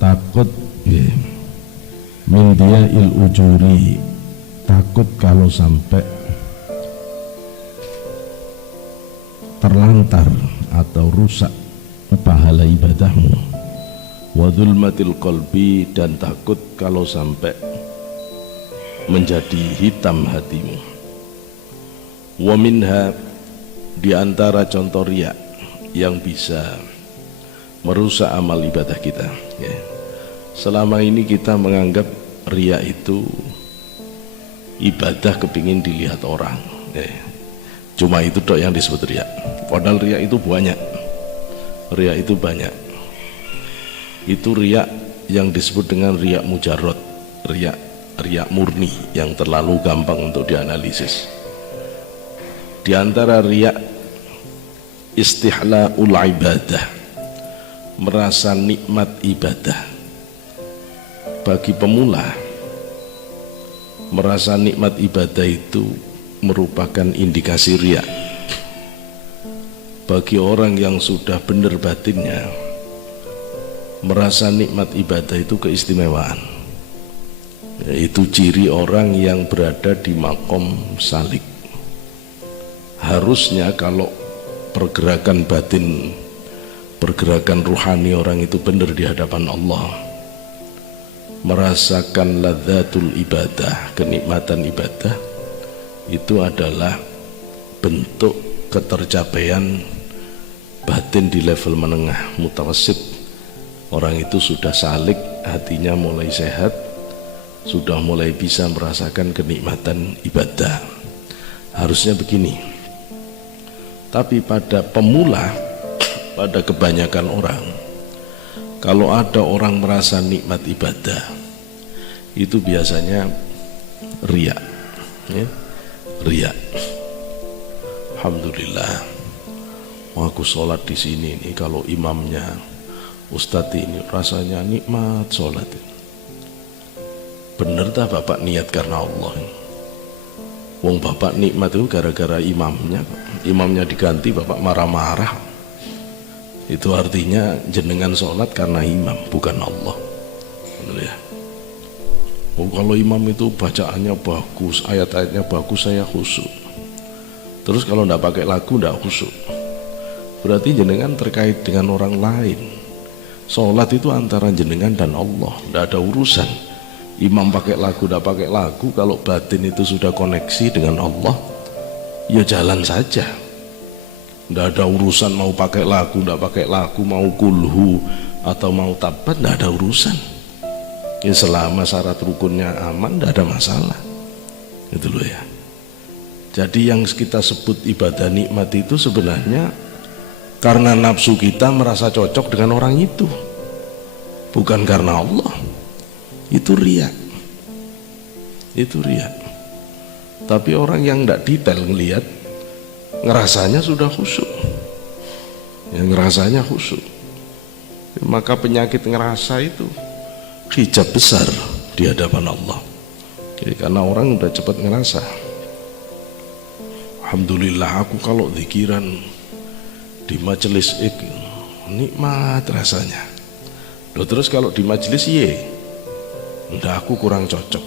takut ya, min dia'il ujuri, takut kalau sampai terlantar atau rusak pahala ibadahmu, wa dzulmatil qalbi, dan takut kalau sampai menjadi hitam hatimu. Wa minha, diantara contoh riya yang bisa merusak amal ibadah kita ya. Selama ini kita menganggap riya itu ibadah kepingin dilihat orang ya. Cuma itu dok yang disebut riya, padahal riya itu banyak. Riya itu banyak. Itu riya yang disebut dengan riya mujarrad, riya murni yang terlalu gampang untuk dianalisis. Di antara riya istihlaul ibadah, merasa nikmat ibadah. Bagi pemula, merasa nikmat ibadah itu merupakan indikasi riya. Bagi orang yang sudah benar batinnya, merasa nikmat ibadah itu keistimewaan. Itu ciri orang yang berada di makom salik. Harusnya kalau pergerakan batin, pergerakan ruhani orang itu benar di hadapan Allah, merasakan ladzatul ibadah, kenikmatan ibadah, itu adalah bentuk ketercapaian batin di level menengah mutawassit. Orang itu sudah salik, hatinya mulai sehat, sudah mulai bisa merasakan kenikmatan ibadah. Harusnya begini. Tapi pada pemula, pada kebanyakan orang, kalau ada orang merasa nikmat ibadah, itu biasanya riya ya. Riya. Alhamdulillah, aku sholat di sini nih, kalau imamnya Ustadz ini rasanya nikmat sholat. Bener tak bapak niat karena Allah? Wong bapak nikmat itu gara-gara imamnya diganti bapak marah-marah. Itu artinya jenengan sholat karena imam, bukan Allah. Bener ya? Oh, kalau imam itu bacaannya bagus, ayat-ayatnya bagus, saya khusyuk. Terus kalau tidak pakai lagu tidak khusyuk, berarti jenengan terkait dengan orang lain. Sholat itu antara jenengan dan Allah, tidak ada urusan imam pakai lagu tidak pakai lagu. Kalau batin itu sudah koneksi dengan Allah, ya jalan saja, tidak ada urusan mau pakai lagu tidak pakai lagu, mau kulhu atau mau tabat, tidak ada urusan ya. Selama syarat rukunnya aman, tidak ada masalah. Itu loh ya. Jadi yang kita sebut ibadah nikmat itu sebenarnya karena nafsu kita merasa cocok dengan orang itu, bukan karena Allah. Itu riya. Itu riya. Tapi orang yang tidak detail ngelihat, ngerasanya sudah khusyuk ya, ngerasanya khusyuk. Maka penyakit ngerasa itu hijab besar di hadapan Allah ya, karena orang udah cepat ngerasa. Alhamdulillah, aku kalau zikiran di majelis itu nikmat rasanya. Loh, terus kalau di majelis ndak, aku kurang cocok.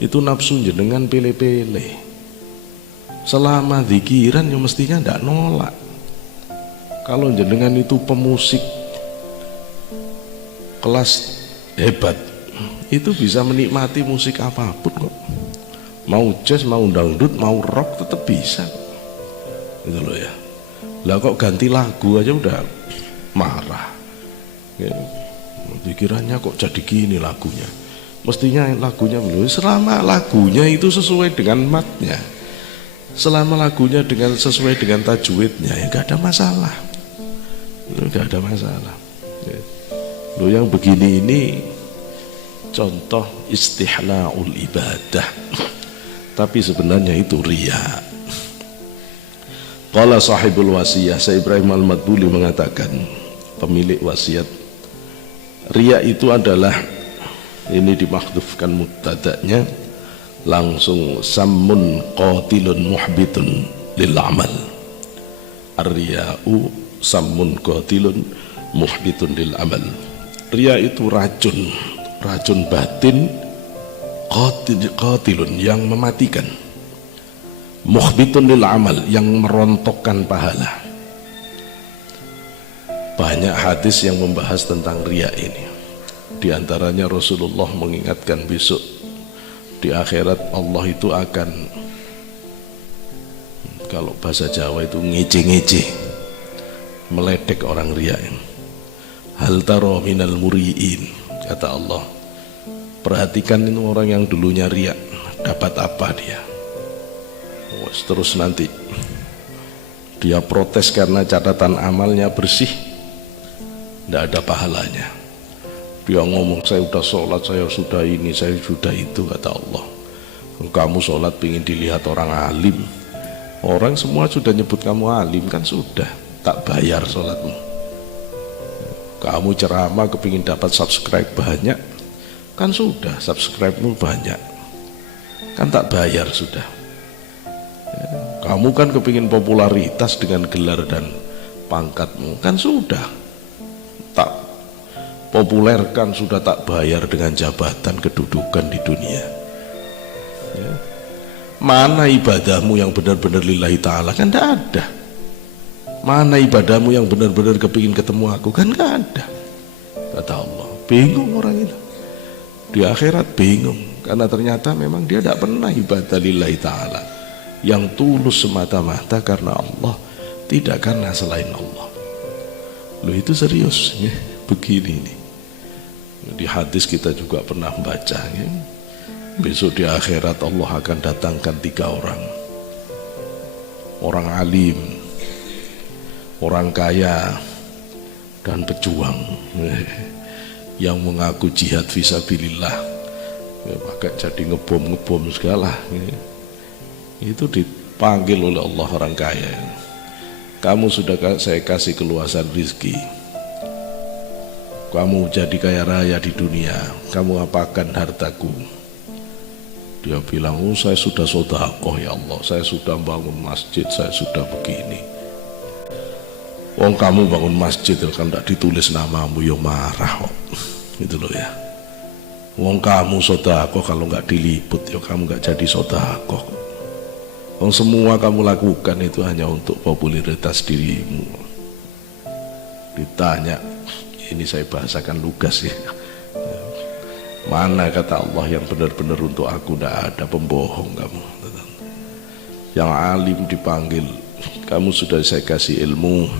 Itu nafsu jenengan pilih-pilih. Selama zikiran ya mestinya ndak nolak. Kalau jenengan itu pemusik kelas hebat, itu bisa menikmati musik apapun kok. Mau jazz, mau dangdut, mau rock, tetap bisa. Itu loh ya. Lah kok ganti lagu aja udah marah ya. Pikirannya kok jadi gini lagunya, mestinya lagunya belum. Selama lagunya itu sesuai dengan matnya, selama lagunya sesuai dengan tajwidnya, ya gak ada masalah. Gak ada masalah ya. Lo yang begini ini contoh istihlaul ibadah, tapi sebenarnya itu riya. Qala sahibul wasiyah, Syekh Ibrahim Al-Madbuli mengatakan, pemilik wasiat, riya itu adalah, ini dimahdhufkan mubtada'nya langsung, sammun qatilun muhbitun lil amal. Ar-riya'u sammun qatilun muhbitun lil amal. Ria itu racun batin, qatilun yang mematikan, mukhbitun lil amal yang merontokkan pahala. Banyak hadis yang membahas tentang ria ini. Di antaranya Rasulullah mengingatkan besok di akhirat Allah itu akan, kalau bahasa Jawa itu ngece-ngece, meledek orang ria. Hal taro minal muriin, kata Allah, perhatikan itu orang yang dulunya ria dapat apa dia. Terus nanti dia protes karena catatan amalnya bersih, tidak ada pahalanya. Dia ngomong, saya sudah sholat, saya sudah ini, saya sudah itu, kata Allah. Kamu sholat ingin dilihat orang alim, orang semua sudah nyebut kamu alim, kan sudah tak bayar sholatmu. Kamu ceramah kepingin dapat subscribe banyak, kan sudah subscribe-mu banyak, kan tak bayar sudah. Kamu kan kepingin popularitas dengan gelar dan pangkatmu, kan sudah tak populerkan, sudah tak bayar dengan jabatan kedudukan di dunia. Ya. Mana ibadahmu yang benar-benar lillahi ta'ala? Kan tidak ada. Mana ibadahmu yang benar-benar kepingin ketemu aku? Kan gak ada. Kata Allah. Bingung orang itu di akhirat, bingung karena ternyata memang dia tidak pernah ibadah lillahi ta'ala yang tulus semata-mata karena Allah, tidak karena selain Allah. Loh, itu serius ya? Begini nih, di hadis kita juga pernah baca ya? Besok di akhirat Allah akan datangkan 3 orang, orang alim, orang kaya, dan pejuang yang mengaku jihad fisabilillah, ya, pakai jadi ngebom segala ya. Itu dipanggil oleh Allah orang kaya. Kamu sudah saya kasih keluasan rizki, kamu jadi kaya raya di dunia, kamu apakan hartaku? Dia bilang, oh saya sudah sedekah ya Allah, saya sudah bangun masjid, saya sudah begini. Wong kamu bangun masjid kan tidak ditulis namamu, ya marah kok. Itu loh ya. Wong kamu sedekah kalau nggak diliput ya kamu nggak jadi sedekah. Wong semua kamu lakukan itu hanya untuk popularitas dirimu. Ditanya, ini saya bahasakan lugas ya. Mana kata Allah yang benar-benar untuk aku? Tidak ada, pembohong kamu. Yang alim dipanggil, kamu sudah saya kasih ilmu,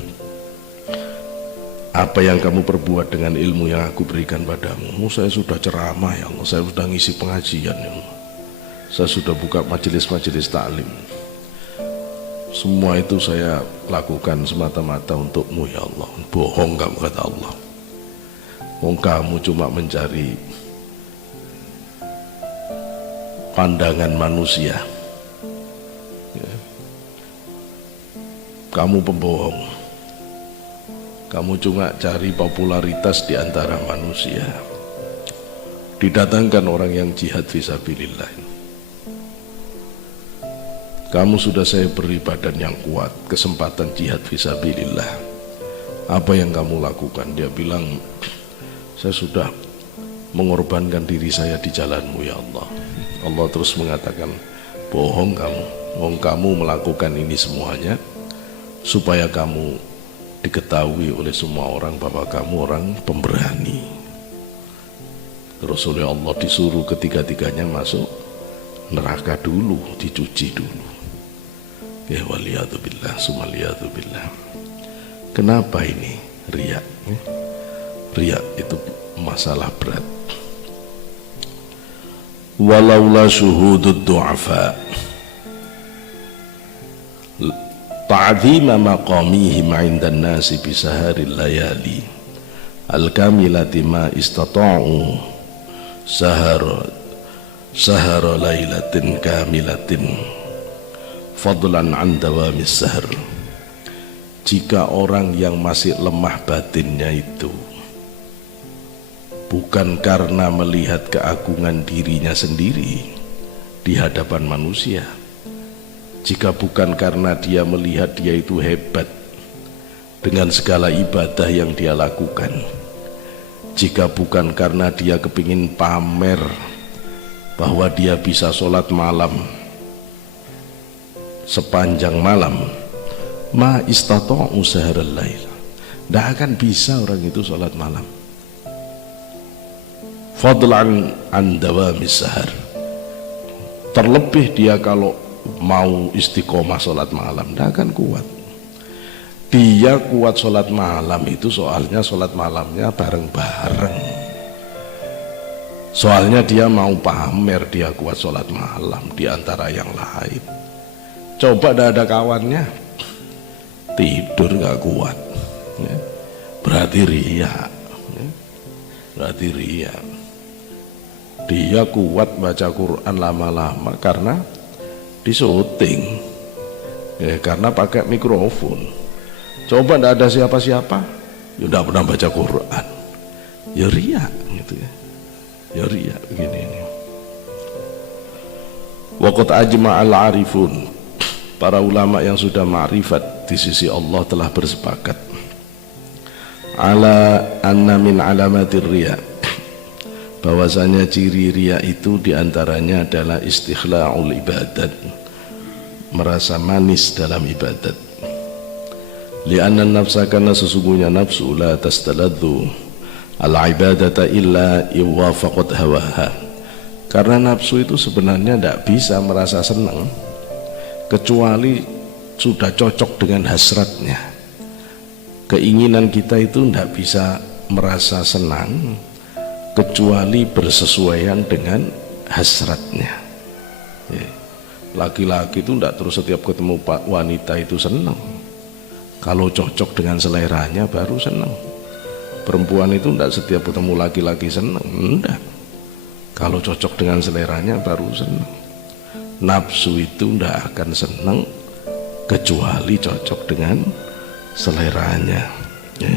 apa yang kamu perbuat dengan ilmu yang aku berikan padamu? Saya sudah ceramah ya Allah, saya sudah ngisi pengajian ya Allah, saya sudah buka majelis-majelis taklim, semua itu saya lakukan semata-mata untukmu ya Allah. Bohong kamu, kata Allah. Wong kamu cuma mencari pandangan manusia ya. Kamu pembohong, kamu cuma cari popularitas di antara manusia. Didatangkan orang yang jihad fisabilillah. Kamu sudah saya beri badan yang kuat, kesempatan jihad fisabilillah. Apa yang kamu lakukan? Dia bilang, saya sudah mengorbankan diri saya di jalanmu ya Allah. Allah terus mengatakan, bohong kamu. Kamu melakukan ini semuanya supaya kamu diketahui oleh semua orang bahwa kamu orang pemberani. Terus oleh Allah disuruh ketiga-tiganya masuk neraka dulu, dicuci dulu. Ya waliyadzubillah, sumaliyadzubillah. Kenapa ini? Riya. Riya itu masalah berat. Walaula syuhudud du'afa ta'zima maqamihim 'indan nasi bisaharil layali al-kamilati ma istata'u sahara lailatin kamilatin fadlan an dawamis sahar. Jika orang yang masih lemah batinnya itu bukan karena melihat keagungan dirinya sendiri di hadapan manusia, jika bukan karena dia melihat dia itu hebat dengan segala ibadah yang dia lakukan, jika bukan karena dia kepingin pamer bahwa dia bisa sholat malam sepanjang malam, ma istata'u saharal lail, tidak akan bisa orang itu sholat malam. Fadlan an dawamis sahar, terlebih dia kalau mau istiqomah sholat malam tidak akan kuat. Dia kuat sholat malam itu soalnya sholat malamnya bareng-bareng, soalnya dia mau pamer dia kuat sholat malam di antara yang lain. Coba tidak ada kawannya tidur gak kuat, ya, berarti riya, ya, berarti riya. Dia kuat baca Quran lama-lama karena disyuting, ya, karena pakai mikrofon. Coba tidak ada siapa-siapa, ya tidak pernah baca Quran, ya riya gitu ya, ya riya begini ini. Waqad ajma'al arifun, para ulama yang sudah ma'rifat di sisi Allah telah bersepakat ala anna min alamatir riya, bahwasanya ciri riya itu diantaranya adalah istikhla'ul ibadat, merasa manis dalam ibadat. Lianna nafsa, karena sesungguhnya nafsu la tastaladdu al-ibadata illa iwafaqat hawaha, karena nafsu itu sebenarnya tidak bisa merasa senang kecuali sudah cocok dengan hasratnya. Keinginan kita itu tidak bisa merasa senang kecuali bersesuaian dengan hasratnya. Laki-laki itu tidak terus setiap ketemu wanita itu senang, kalau cocok dengan seleranya baru senang. Perempuan itu tidak setiap ketemu laki-laki senang, tidak, kalau cocok dengan seleranya baru senang. Nafsu itu tidak akan senang kecuali cocok dengan seleranya, ya.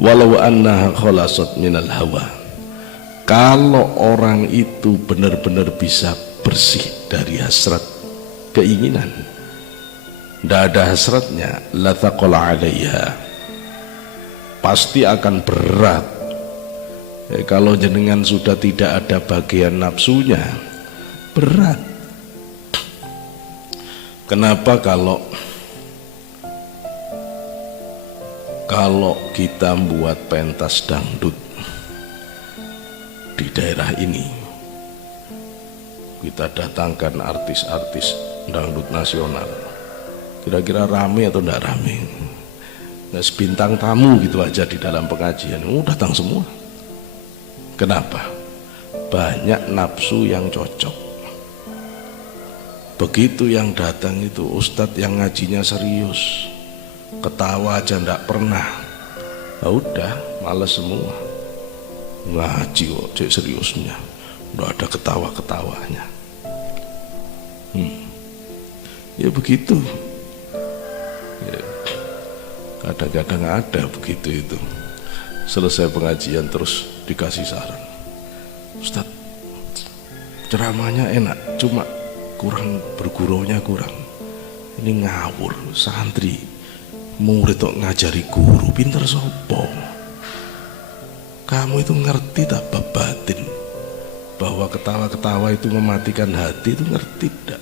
Walau annaha khalasat minal hawa, kalau orang itu benar-benar bisa bersih dari hasrat keinginan, tidak ada hasratnya, la thaqala 'alaiha, pasti akan berat. Kalau jenengan sudah tidak ada bagian nafsunya, berat. Kenapa? Kalau kita buat pentas dangdut di daerah ini, kita datangkan artis-artis dangdut nasional, kira-kira rame atau enggak rame? Nah, bintang tamu gitu aja di dalam pengajian, datang semua. Kenapa? Banyak nafsu yang cocok. Begitu yang datang itu ustadz yang ngajinya serius, ketawa aja enggak pernah, nah, udah males semua. Ngaji kok cek seriusnya, udah ada ketawa-ketawanya. Ya begitu. Kadang-kadang ada begitu itu. Selesai pengajian terus dikasih saran, Ustaz, ceramahnya enak, cuma kurang bergurunya kurang. Ini ngawur, santri murid kok ngajari guru, pinter sopo? Kamu itu ngerti tak bab batin, bahwa ketawa-ketawa itu mematikan hati, itu ngerti tak?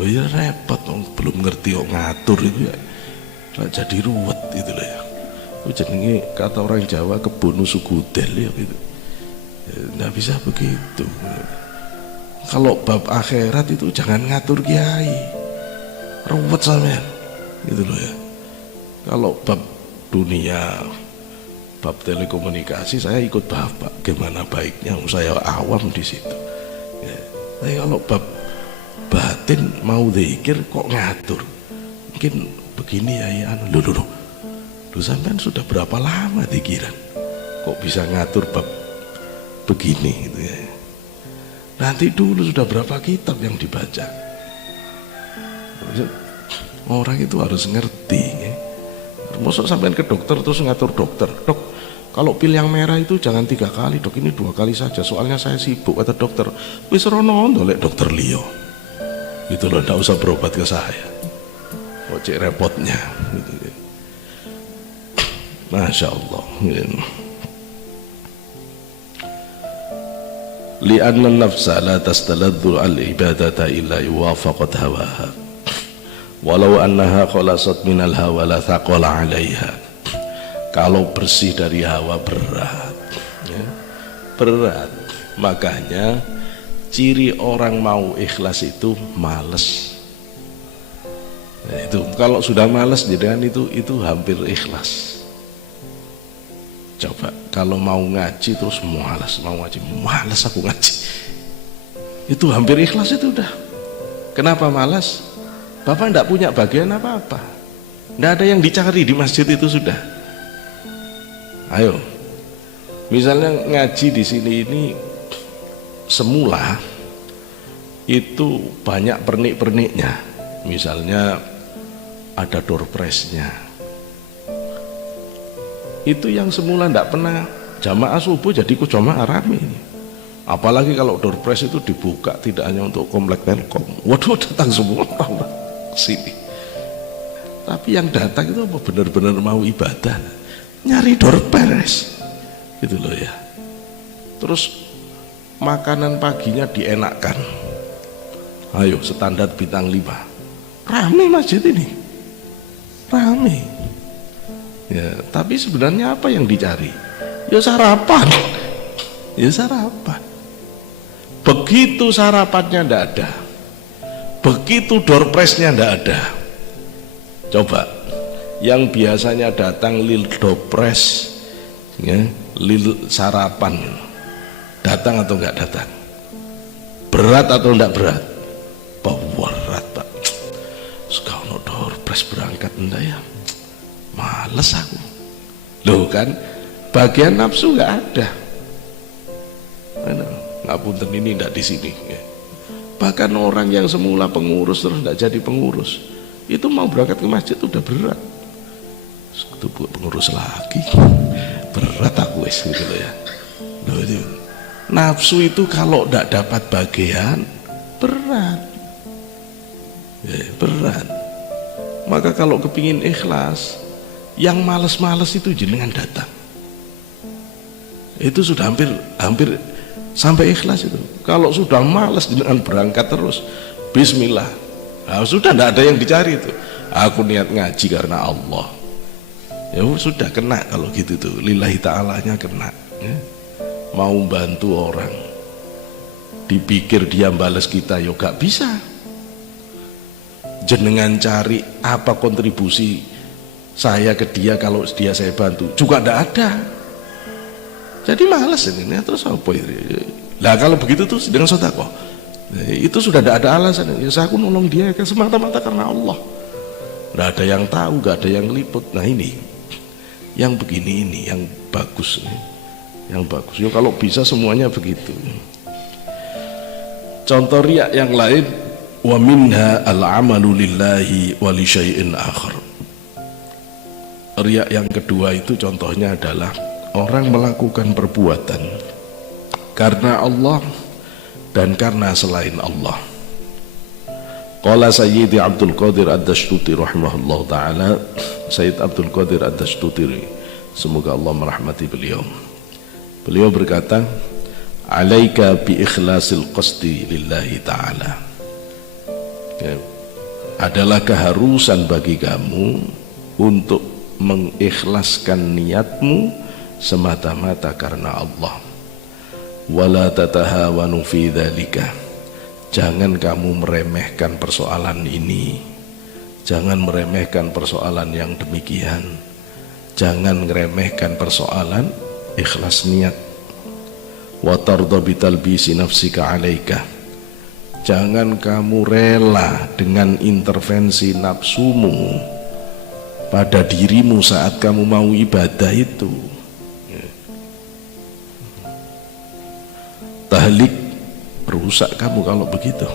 Loh ya repot, belum ngerti kok ngatur itu ya, jadi ruwet itu loh ya. Jenenge kata orang Jawa kebun sugudel ya gitu. Nggak bisa begitu. Kalau bab akhirat itu jangan ngatur kiai, ruwet sampean gitu loh ya. Kalau bab dunia, bab telekomunikasi, saya ikut bapak, gimana baiknya, saya awam di situ ya. Tapi kalau bab batin mau zikir kok ngatur, mungkin begini ya, loh sampean sudah berapa lama zikiran kok bisa ngatur bab begini gitu ya. Nanti dulu sudah berapa kitab yang dibaca. Orang itu harus ngerti ya. Masuk sampean ke dokter terus ngatur dokter, dok kalau pil yang merah itu jangan 3 kali dok, ini 2 kali saja soalnya saya sibuk, kata dokter. Wis rono ndolek dokter liyo gitu loh, ndak usah berobat ke saya, kok cek repotnya gitu ya. Masya Allah. li'anna nafsa la tastaladdu al-ibadata illa yuwafaqat hawaha walau annaha khalasat minal hawa la thaqala 'alaiha. Kalau bersih dari hawa berat, ya, berat. Makanya ciri orang mau ikhlas itu males. Nah, itu kalau sudah males jadi itu hampir ikhlas. Coba kalau mau ngaji terus malas, mau ngaji malas aku ngaji, itu hampir ikhlas itu udah. Kenapa malas? Bapak tidak punya bagian apa-apa, tidak ada yang dicari di masjid itu sudah. Ayo, misalnya ngaji di sini ini semula itu banyak pernik-perniknya, misalnya ada door prize-nya. Itu yang semula tidak pernah jamaah subuh jadi ikut jamaah rame ini. Apalagi kalau door prize itu dibuka tidak hanya untuk komplek Telkom, waduh datang semua orang sini. Tapi yang datang itu apa benar-benar mau ibadah, nyari door prize gitu loh ya. Terus makanan paginya dienakkan, ayo standar bintang 5, rame masjid ini, rame ya. Tapi sebenarnya apa yang dicari? Ya sarapan, ya sarapan. Begitu sarapannya ndak ada, begitu door prize-nya ndak ada, coba yang biasanya datang lil door prize ya, lil sarapan, datang atau enggak datang? Berat atau enggak berat? Berat Pak. Sekarang door prize berangkat enggak ya? Males aku. Loh kan bagian nafsu enggak ada. Ngapunten ini enggak di sini ya. Bahkan orang yang semula pengurus terus enggak jadi pengurus, itu mau berangkat ke masjid udah berat. Itu pengurus lagi berat aku wis gitu loh ya. Loh, itu nafsu itu kalau enggak dapat bagian berat ya, berat. Maka kalau kepingin ikhlas, yang males-males itu jenengan datang, itu sudah hampir sampai ikhlas itu. Kalau sudah malas dengan berangkat terus, bismillah, nah, sudah tidak ada yang dicari itu. Aku niat ngaji karena Allah, ya sudah kena kalau gitu tuh, lillahi ta'alanya kena ya. Mau bantu orang dipikir dia balas kita, ya gak bisa. Jenengan cari apa kontribusi saya ke dia kalau dia saya bantu, juga tidak ada. Jadi malas ini, terus apa itu? Nah kalau begitu tuh dengan sedekah, itu sudah tidak ada alasan. Ya aku nolong dia semata-mata karena Allah. Tidak ada yang tahu, nggak ada yang liput. Nah ini, yang begini ini, yang bagus, yang bagus. Ya kalau bisa semuanya begitu. Contoh riya yang lain, wa minha al-amalu lillahi wa li syai'in akhar. Riya yang kedua itu contohnya adalah orang melakukan perbuatan karena Allah dan karena selain Allah. Qala Sayyidi Abdul Qadir Ad-Dashtuti rahimahullah ta'ala, Sayyid Abdul Qadir Ad-Dashtuti, semoga Allah merahmati beliau. Beliau berkata, alaika bi ikhlasil qasdi lillahi ta'ala. Ya, adalah keharusan bagi kamu untuk mengikhlaskan niatmu semata-mata karena Allah. Wala tatahawanu fi dzalika. Jangan kamu meremehkan persoalan ini. Jangan meremehkan persoalan yang demikian. Jangan meremehkan persoalan ikhlas niat. Wa tarda bi talbisi nafsika 'alaika. Jangan kamu rela dengan intervensi nafsumu pada dirimu saat kamu mau ibadah itu. Tahlik, rusak kamu kalau begitu.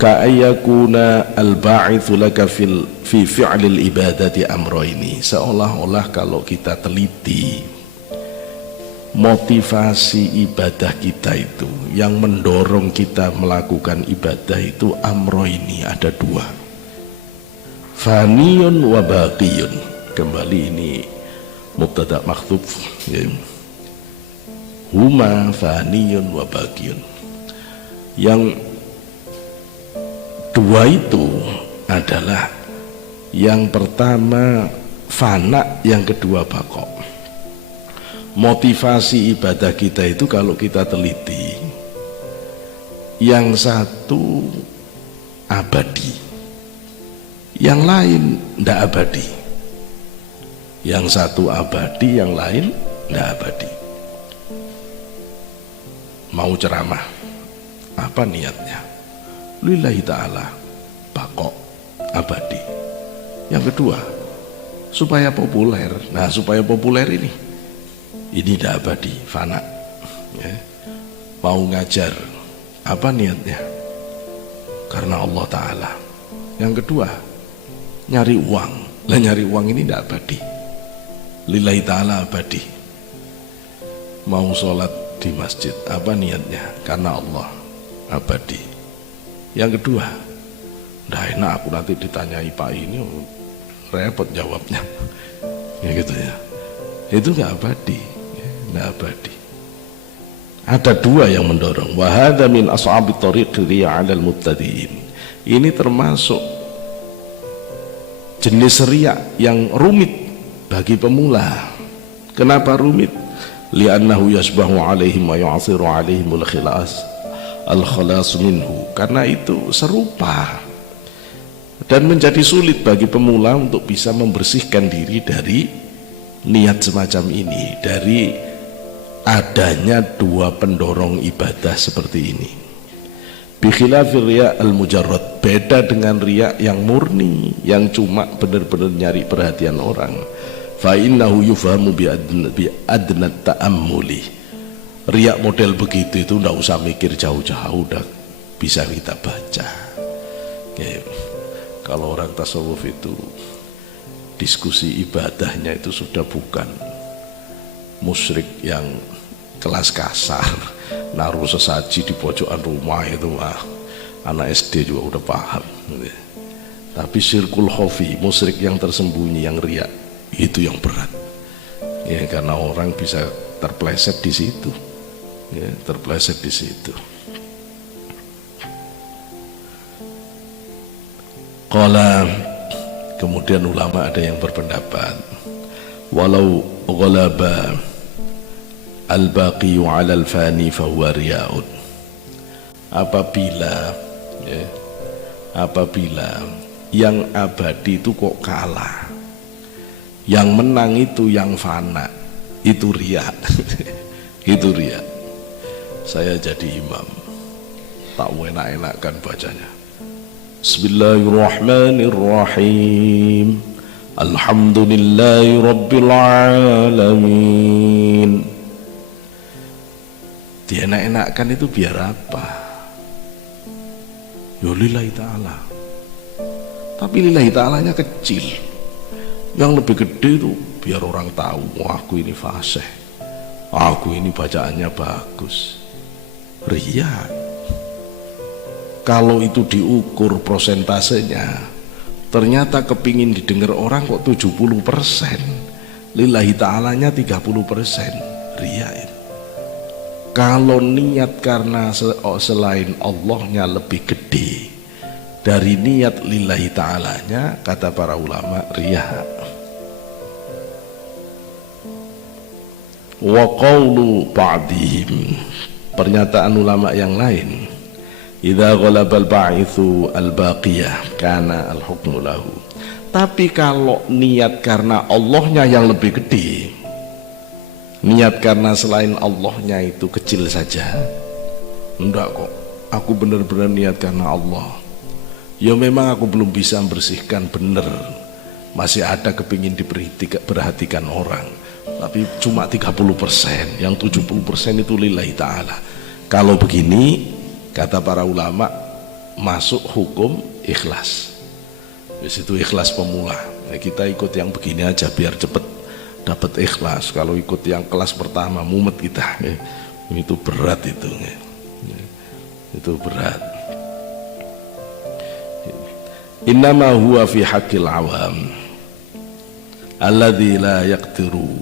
Ka'ayyakuna al-ba'ithu laka fi fi'lil ibadati amroini. Seolah-olah kalau kita teliti motivasi ibadah kita itu, yang mendorong kita melakukan ibadah itu amroini, ada dua, faniyun wa baqiyun. Kembali ini mubtada' makhtuf ya. huma faniyun wa baqiyun. Yang dua itu adalah yang pertama fana, yang kedua baqo. Motivasi ibadah kita itu kalau kita teliti, yang satu abadi, yang lain tidak abadi. Yang satu abadi, yang lain tidak abadi. Mau ceramah, apa niatnya? Lillahi ta'ala, baqo, abadi. Yang kedua, supaya populer. Nah, supaya populer ini tidak abadi, fana ya. Mau ngajar, apa niatnya? Karena Allah Ta'ala. Yang kedua, nyari uang. Lah nyari uang ini tidak abadi, lillahi ta'ala abadi. Mau sholat di masjid, apa niatnya? Karena Allah, abadi. Yang kedua, nggak enak aku nanti ditanyai Pak ini, repot jawabnya ya gitu ya, itu nggak abadi ya, nggak abadi. Ada dua yang mendorong. Wa hadza min ashabi thariq riya 'alal mubtadi'in. Ini termasuk jenis riya yang rumit bagi pemula. Kenapa rumit? Li'annahu yasbahu 'alaihim wa yu'asiru 'alaihimul al-khalas minhu. Karena itu serupa dan menjadi sulit bagi pemula untuk bisa membersihkan diri dari niat semacam ini, dari adanya dua pendorong ibadah seperti ini. Bikhilafir riya al-mujarrad, beda dengan riya yang murni, yang cuma benar-benar nyari perhatian orang. Fa innahu yufhamu bi adna ta'ammuli. Riya model begitu itu ndak usah mikir jauh-jauh, udah bisa kita baca. Ya, kalau orang tasawuf itu diskusi ibadahnya itu sudah bukan musyrik yang kelas kasar, naruh sesaji di pojokan rumah itu anak SD juga udah paham. Tapi syirkul khafi, musyrik yang tersembunyi, yang riya, itu yang berat ya, karena orang bisa terpleset di situ ya, terpleset di situ. Qala, kemudian ulama ada yang berpendapat, walau ghalaba al-baqiyu 'ala al-fani fahuwa riya'un. Apabila ya, apabila yang abadi itu kok kalah, yang menang itu yang fana, itu riya. Itu riya. Saya jadi imam, tak enak-enakan bacanya. Bismillahirrahmanirrahim. Alhamdulillahi rabbil alamin. Dienak-enakkan itu biar apa? Ya lillahi ta'ala. Tapi lillahi ta'alanya kecil. Yang lebih gede itu biar orang tahu, wah, aku ini fasih, aku ini bacaannya bagus. Riya. Kalau itu diukur prosentasenya, ternyata kepingin didengar orang kok 70%, lillahi ta'alanya 30%, riya itu. Kalau niat karena selain Allahnya lebih gede dari niat lillahi ta'alanya, kata para ulama, riya. Wa qawlu ba'dihim, pernyataan ulama yang lain, idza ghalabal ba'ithu al-baqiyah kana al-hukmu lahu. Tapi kalau niat karena Allahnya yang lebih gede, niat karena selain Allahnya itu kecil saja, enggak kok, aku benar-benar niat karena Allah, ya memang aku belum bisa membersihkan benar, masih ada kepingin diperhatikan orang, tapi cuma 30%, yang 70% itu lillahi ta'ala. Kalau begini, kata para ulama, masuk hukum ikhlas. Di situ ikhlas pemula. Nah, kita ikut yang begini aja biar cepet dapat ikhlas. Kalau ikut yang kelas pertama mumet kita, itu berat itu, itu berat. Innama huwa fi haqqil awam alladzi la yaqdiru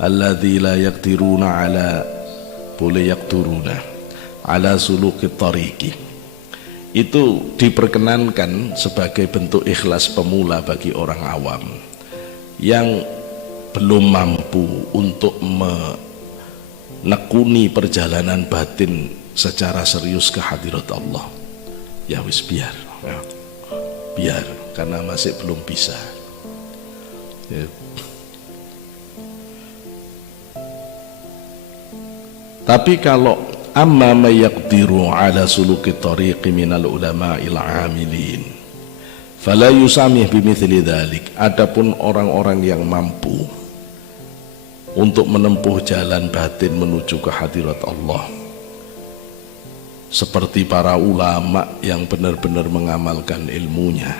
alladzi la yaqdiruna ala boleh yaqdiruna ala suluki tariqi, itu diperkenankan sebagai bentuk ikhlas pemula bagi orang awam yang belum mampu untuk menekuni perjalanan batin secara serius ke hadirat Allah. Ya wis biar ya. Biar, karena masih belum bisa ya. Tapi kalau amma may yaqdiru ala suluki tariqi minal ulama'il amilin fala yusamih bimithli dzalik, adapun orang-orang yang mampu untuk menempuh jalan batin menuju ke hadirat Allah seperti para ulama yang benar-benar mengamalkan ilmunya,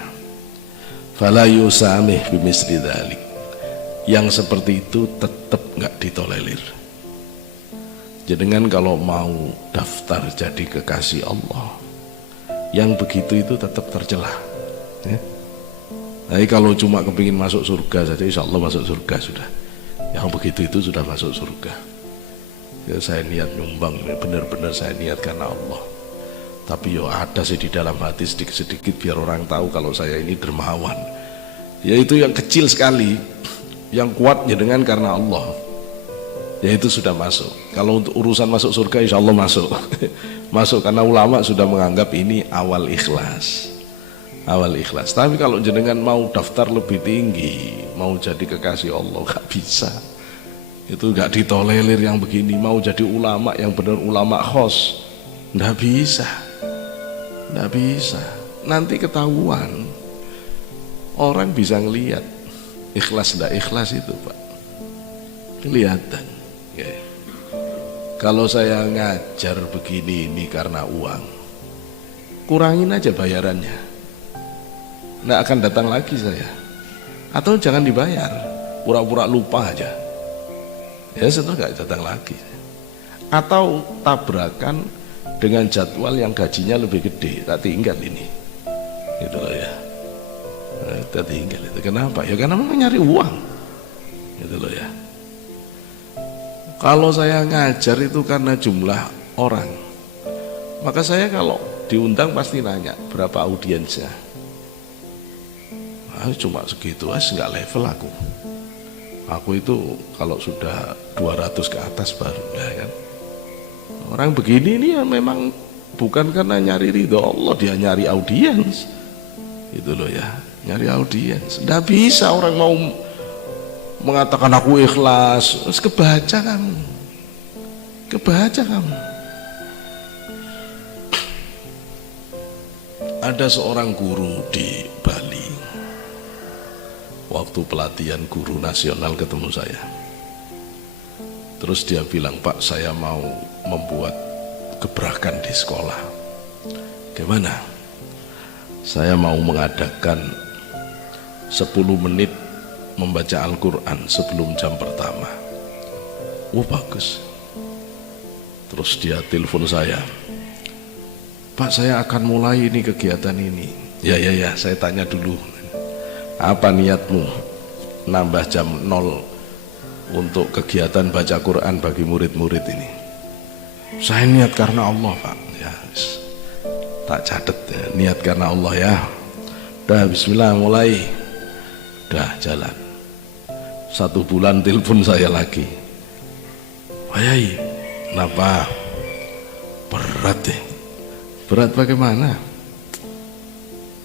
fala yusamih bimithli dzalik, yang seperti itu tetap nggak ditolerir. Jenengan kalau mau daftar jadi kekasih Allah, yang begitu itu tetap tercela ya. Jadi kalau cuma kepingin masuk surga saja, insya Allah masuk surga sudah. Yang begitu itu sudah masuk surga ya. Saya niat nyumbang, benar-benar saya niat karena Allah. Tapi yo ada sih di dalam hati sedikit-sedikit biar orang tahu kalau saya ini dermawan. Ya itu yang kecil sekali, yang kuat jenengan karena Allah. Ya itu sudah masuk. Kalau untuk urusan masuk surga insya Allah masuk. Masuk karena ulama sudah menganggap ini awal ikhlas. Awal ikhlas. Tapi kalau jenengan mau daftar lebih tinggi, mau jadi kekasih Allah, gak bisa. Itu gak ditolerir yang begini. Mau jadi ulama yang benar ulama khos, gak bisa. Gak bisa. Nanti ketahuan. Orang bisa ngelihat ikhlas gak ikhlas itu Pak. Kelihatan. Kalau saya ngajar begini ini karena uang, kurangin aja bayarannya, nggak akan datang lagi saya. Atau jangan dibayar, pura-pura lupa aja, ya setelah nggak datang lagi. Atau tabrakan dengan jadwal yang gajinya lebih gede, tak tinggal ini, gitu loh ya. Tak tinggal itu. Kenapa? Ya karena memang nyari uang, gitu loh ya. Kalau saya ngajar itu karena jumlah orang, maka saya kalau diundang pasti nanya berapa audiensnya. Cuma segitu aja, nggak level aku. Aku itu kalau sudah 200 ke atas baru ya kan. Orang begini ini ya memang bukan karena nyari ridho Allah, dia nyari audiens. Itu loh ya, nyari audiens. Nggak bisa orang mau mengatakan aku ikhlas, terus kebaca kamu. Ada seorang guru di Bali, waktu pelatihan guru nasional ketemu saya. Terus dia bilang, Pak saya mau membuat gebrakan di sekolah. Gimana? Saya mau mengadakan 10 menit membaca Al-Quran sebelum jam pertama. Oh bagus. Terus dia telepon saya, Pak saya akan mulai ini kegiatan ini. Ya saya tanya dulu, apa niatmu nambah jam 0 untuk kegiatan baca Quran bagi murid-murid ini? Saya niat karena Allah Pak. Ya tak catat ya, niat karena Allah ya. Udah bismillah mulai. Udah jalan. 1 bulan telepon saya lagi, Wayai, kenapa? Berat deh. Berat bagaimana?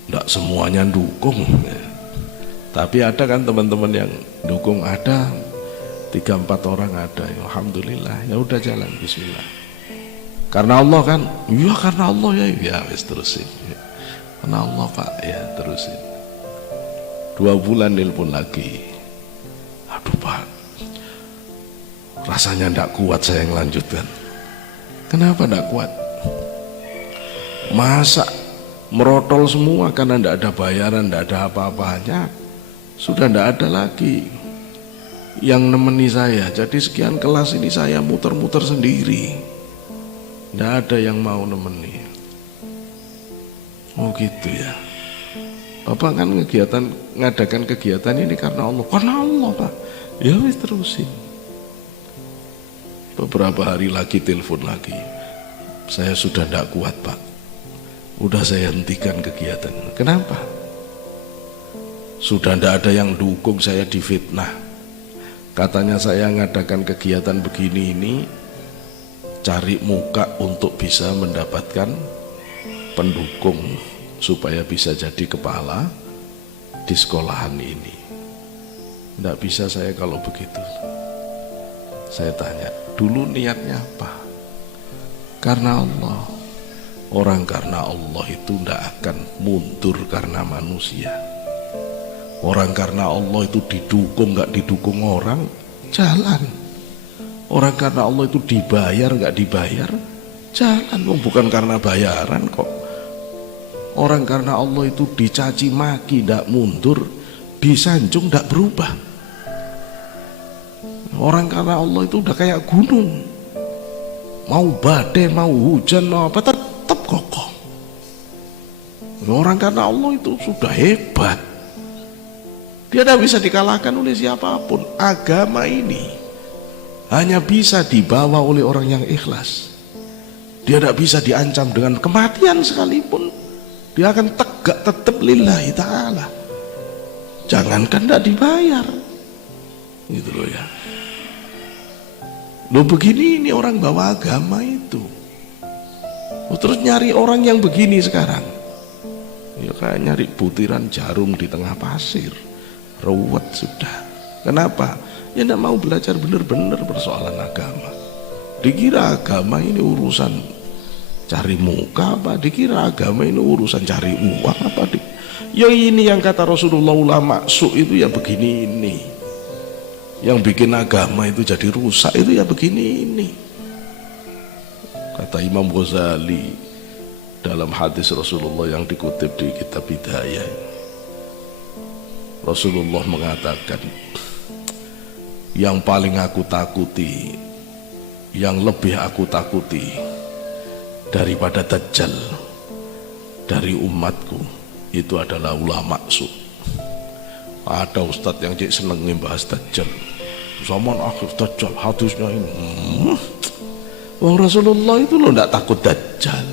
Tidak semuanya dukung, tapi ada kan teman-teman yang dukung, ada 3-4 orang ada. Alhamdulillah, ya udah jalan, bismillah. Karena Allah kan? Iya karena Allah ya. Ya wis terusin. Karena Allah Pak, ya terusin. 2 bulan telepon lagi. Aduh Pak, rasanya tidak kuat saya melanjutkan. Kenapa tidak kuat? Masa merotol semua karena tidak ada bayaran, tidak ada apa-apanya. Sudah tidak ada lagi yang nemeni saya. Jadi sekian kelas ini saya muter-muter sendiri. Tidak ada yang mau nemeni. Oh gitu ya. Bapak kan ngadakan kegiatan ini karena Allah. Karena Allah Pak. Ya wis terusin. Beberapa hari lagi telepon lagi, saya sudah tidak kuat Pak, udah saya hentikan kegiatan. Kenapa? Sudah tidak ada yang dukung, saya difitnah. Katanya saya ngadakan kegiatan begini ini cari muka untuk bisa mendapatkan pendukung supaya bisa jadi kepala di sekolahan ini. Tidak bisa saya kalau begitu. Saya tanya, dulu niatnya apa? Karena Allah. Orang karena Allah itu tidak akan mundur karena manusia. Orang karena Allah itu didukung nggak didukung orang, jalan. Orang karena Allah itu dibayar nggak dibayar, jalan. Bukan karena bayaran kok. Orang karena Allah itu dicaci maki tidak mundur, disanjung tidak berubah. Orang karena Allah itu udah kayak gunung, mau badai, mau hujan, mau apa tetap kokoh. Orang karena Allah itu sudah hebat, dia tidak bisa dikalahkan oleh siapapun. Agama ini hanya bisa dibawa oleh orang yang ikhlas. Dia tidak bisa diancam dengan kematian sekalipun, dia akan tegak tetap lillahi ta'ala. Jangankan tidak dibayar, gitu loh ya. Loh begini ini orang bawa agama itu. Terus nyari orang yang begini sekarang, ya kayak nyari butiran jarum di tengah pasir, ruwet sudah. Kenapa? Ya tidak mau belajar benar-benar persoalan agama. Dikira agama ini urusan cari muka apa? Dikira agama ini urusan cari uang apa? Ya ini yang kata Rasulullah, ulama su itu ya begini ini. Yang bikin agama itu jadi rusak itu ya begini ini. Kata Imam Ghazali dalam hadis Rasulullah yang dikutip di kitab Hidayah, Rasulullah mengatakan, yang paling aku takuti, yang lebih aku takuti daripada Dajjal dari umatku itu adalah ulama su. Ada ustadz yang cek seneng membahas Dajjal, zaman akhir Dajjal hadisnya ini. Wong Rasulullah itu lo tidak takut Dajjal.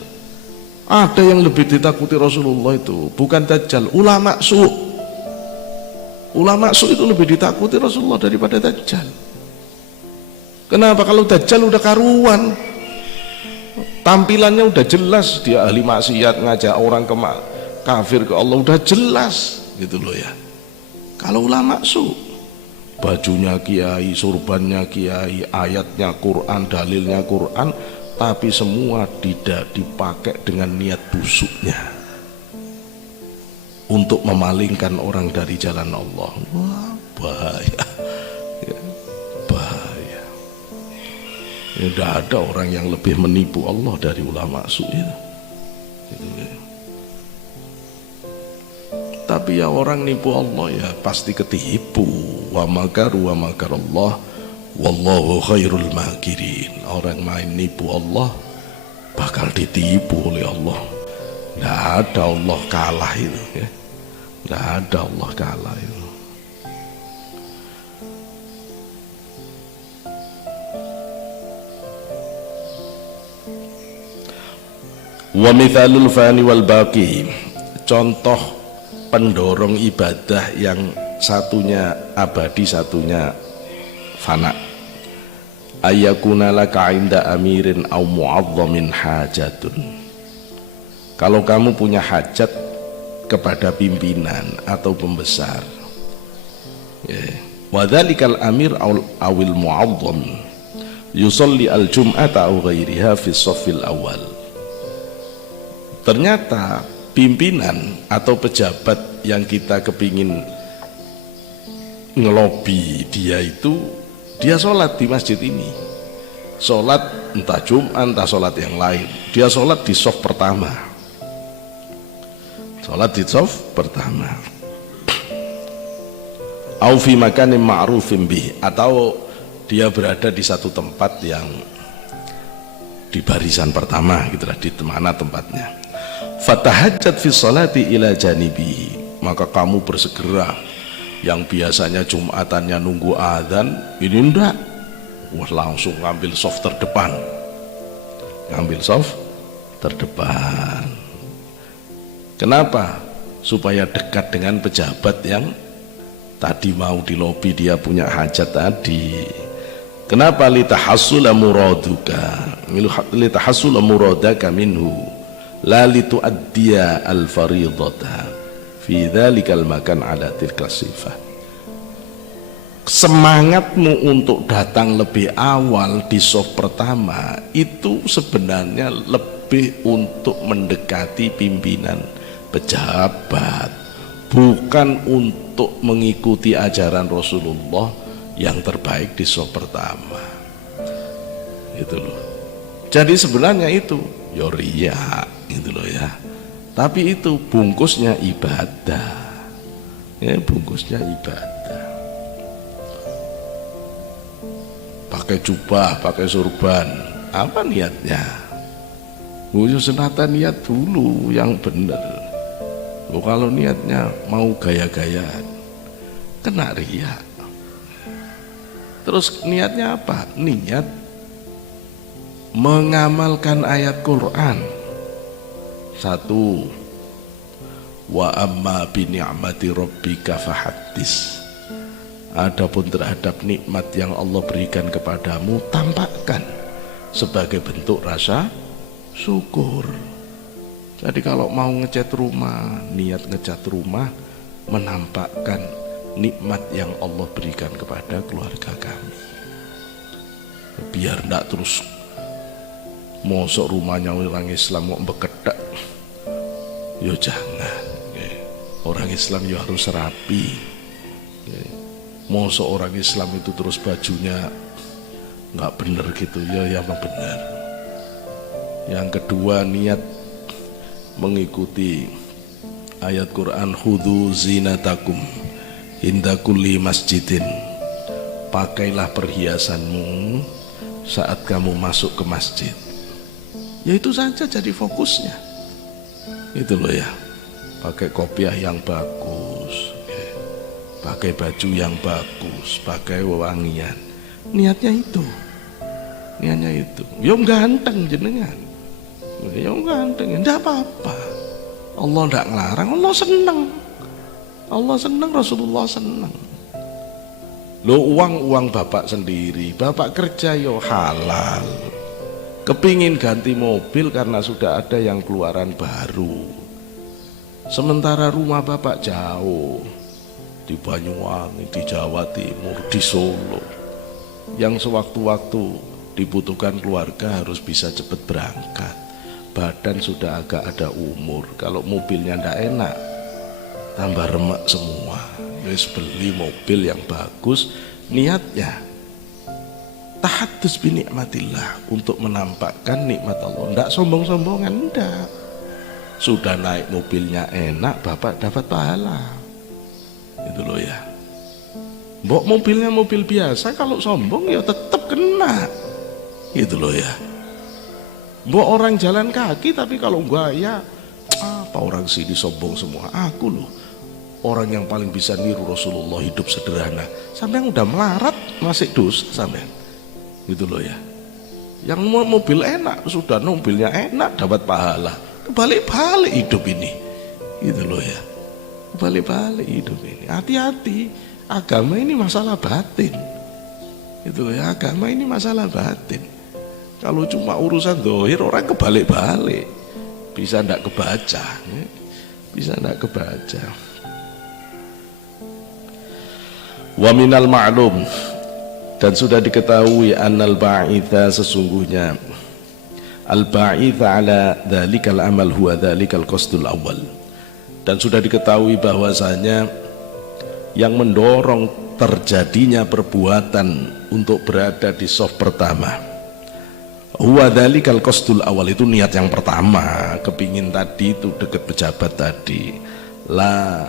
Ada yang lebih ditakuti Rasulullah itu bukan Dajjal, ulama su. Ulama su itu lebih ditakuti Rasulullah daripada Dajjal. Kenapa? Kalau Dajjal udah karuan, tampilannya udah jelas, dia ahli maksiat, ngajak orang ke kafir ke Allah, udah jelas gitu loh ya. Kalau ulama su, bajunya kiai, surbannya kiai, ayatnya Quran, dalilnya Quran, tapi semua tidak dipakai dengan niat busuknya untuk memalingkan orang dari jalan Allah. Wah, bahaya ya, bahaya ya. Tidak ada orang yang lebih menipu Allah dari ulama su ya. Gitu ya. Tapi ya orang nipu Allah ya pasti ketipu. Wa makaru wa makarallah wallahu khairul makirin. Orang main nipu Allah bakal ditipu oleh Allah. Tidak ada Allah kalah itu ya. Tidak ada Allah kalah itu. Wa mithalul fani wal baqi, contoh pendorong ibadah yang satunya abadi, satunya fana. Ayakuna laka inda amirin au mu'azzamin hajatun. Kalau kamu punya hajat kepada pimpinan atau pembesar, ya, wa dzalikal amir awil mu'azzam yusalli al-jum'ata au ghairiha fi shaffil awal. Ternyata pimpinan atau pejabat yang kita kepingin ngelobi dia itu, dia sholat di masjid ini, sholat entah Jumat entah sholat yang lain, dia sholat di shaf pertama, sholat di shaf pertama, au fi makanin ma'rufin bih, atau dia berada di satu tempat yang di barisan pertama gitulah, di mana tempatnya. Fatahajjat fi sholati ila janibi, maka kamu bersegera. Yang biasanya Jumatannya nunggu adzan, ini enggak, wah langsung ngambil soft terdepan, ngambil soft terdepan. Kenapa? Supaya dekat dengan pejabat yang tadi mau di lobi, dia punya hajat tadi. Kenapa? Litahassula muraduka, litahassula muradaka minhu, la lituaddiya al-faridata fi dzalikal makan ala tilka sifah. Semangatmu untuk datang lebih awal di soft pertama itu sebenarnya lebih untuk mendekati pimpinan pejabat, bukan untuk mengikuti ajaran Rasulullah yang terbaik di soft pertama. Itu loh. Jadi sebenarnya itu ya riya, gitu loh ya. Tapi itu bungkusnya ibadah. Ya, bungkusnya ibadah. Pakai jubah, pakai surban, apa niatnya? Senata niat dulu yang benar. Kalau niatnya mau gaya-gayaan, kena riya. Terus niatnya apa? Niat mengamalkan ayat Quran. Satu, wa amma bi ni'mati rabbika fahaddits. Adapun terhadap nikmat yang Allah berikan kepadamu, tampakkan sebagai bentuk rasa syukur. Jadi kalau mau ngecat rumah, niat ngecat rumah menampakkan nikmat yang Allah berikan kepada keluarga kami. Biar ndak terus mosok rumahnya orang Islam mau bekedak. Yo jangan. Orang Islam yo harus rapi. Mosok orang Islam itu terus bajunya nggak bener gitu, ya yang benar. Yang kedua, niat mengikuti ayat Quran, khudhu zinatakum inda kulli masjidin. Pakailah perhiasanmu saat kamu masuk ke masjid. Ya itu saja jadi fokusnya. Itu loh ya. Pakai kopiah yang bagus, pakai baju yang bagus, pakai wewangian. Niatnya itu. Niatnya itu. Ya ganteng jenengan. Ya ganteng, enggak apa-apa. Allah enggak ngelarang, Allah senang. Allah senang, Rasulullah senang. Lo uang bapak sendiri, bapak kerja yo halal. Kepingin ganti mobil karena sudah ada yang keluaran baru. Sementara rumah bapak jauh, di Banyuwangi, di Jawa Timur, di Solo, yang sewaktu-waktu dibutuhkan keluarga harus bisa cepat berangkat. Badan sudah agak ada umur, kalau mobilnya ndak enak, tambah remek semua. Wis beli mobil yang bagus, niatnya tahaddus bi nikmatillah, untuk menampakkan nikmat Allah. Ndak sombong-sombongan, ndak. Sudah naik mobilnya enak, bapak dapat pahala. Itu loh ya. Mbok mobilnya mobil biasa, kalau sombong ya tetap kena. Itu loh ya. Mbok orang jalan kaki tapi kalau gaya, apa orang sini sombong semua. Aku loh orang yang paling bisa niru Rasulullah, hidup sederhana. Sampai yang udah melarat masih dosa sampai. Gitu loh ya. Yang mobil enak, sudah mobilnya enak dapat pahala. Balik-balik hidup ini. Gitu loh ya. Balik-balik hidup ini. Hati-hati, agama ini masalah batin. Itu loh ya, agama ini masalah batin. Kalau cuma urusan zahir, orang kebalik-balik, bisa ndak kebaca, ya? Bisa ndak kebaca. Wa minal ma'lum, dan sudah diketahui annal ba'itha, sesungguhnya al-ba'itha ala dhalikal amal huwa dhalikal qasdul awal. Dan sudah diketahui bahwasanya yang mendorong terjadinya perbuatan untuk berada di soft pertama, huwa dhalikal qasdul awal, itu niat yang pertama, kepingin tadi itu deket pejabat tadi. La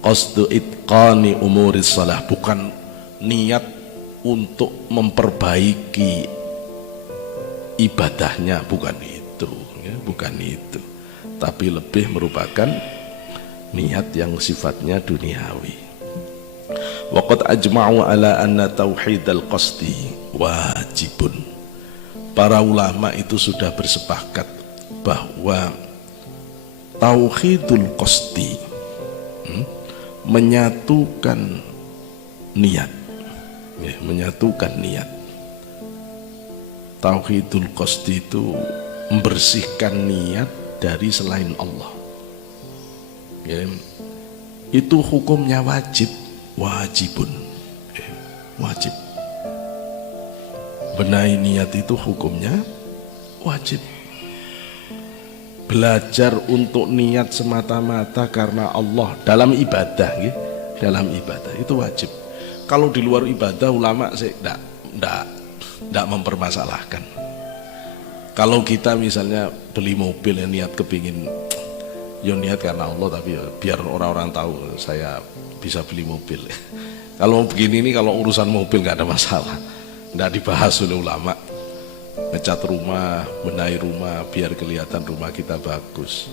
qasdu itqani umuris salah, bukan niat untuk memperbaiki ibadahnya, bukan itu ya, bukan itu, tapi lebih merupakan niat yang sifatnya duniawi. Waqad ajma'u ala anna tauhidal qasdi wajibun. Para ulama itu sudah bersepakat bahwa tauhidul qasdi, menyatukan niat, menyatukan niat. Tauhidul qasdi itu membersihkan niat dari selain Allah. Itu hukumnya wajib, wajibun, wajib. Benahi niat itu hukumnya wajib. Belajar untuk niat semata-mata karena Allah dalam ibadah, dalam ibadah itu wajib. Kalau di luar ibadah ulama sih tidak mempermasalahkan. Kalau kita misalnya beli mobil ya niat kepingin, ya niat karena Allah, tapi ya biar orang-orang tahu saya bisa beli mobil. Kalau begini ini, kalau urusan mobil nggak ada masalah, nggak dibahas oleh ulama. Ngecat rumah, benahi rumah biar kelihatan rumah kita bagus,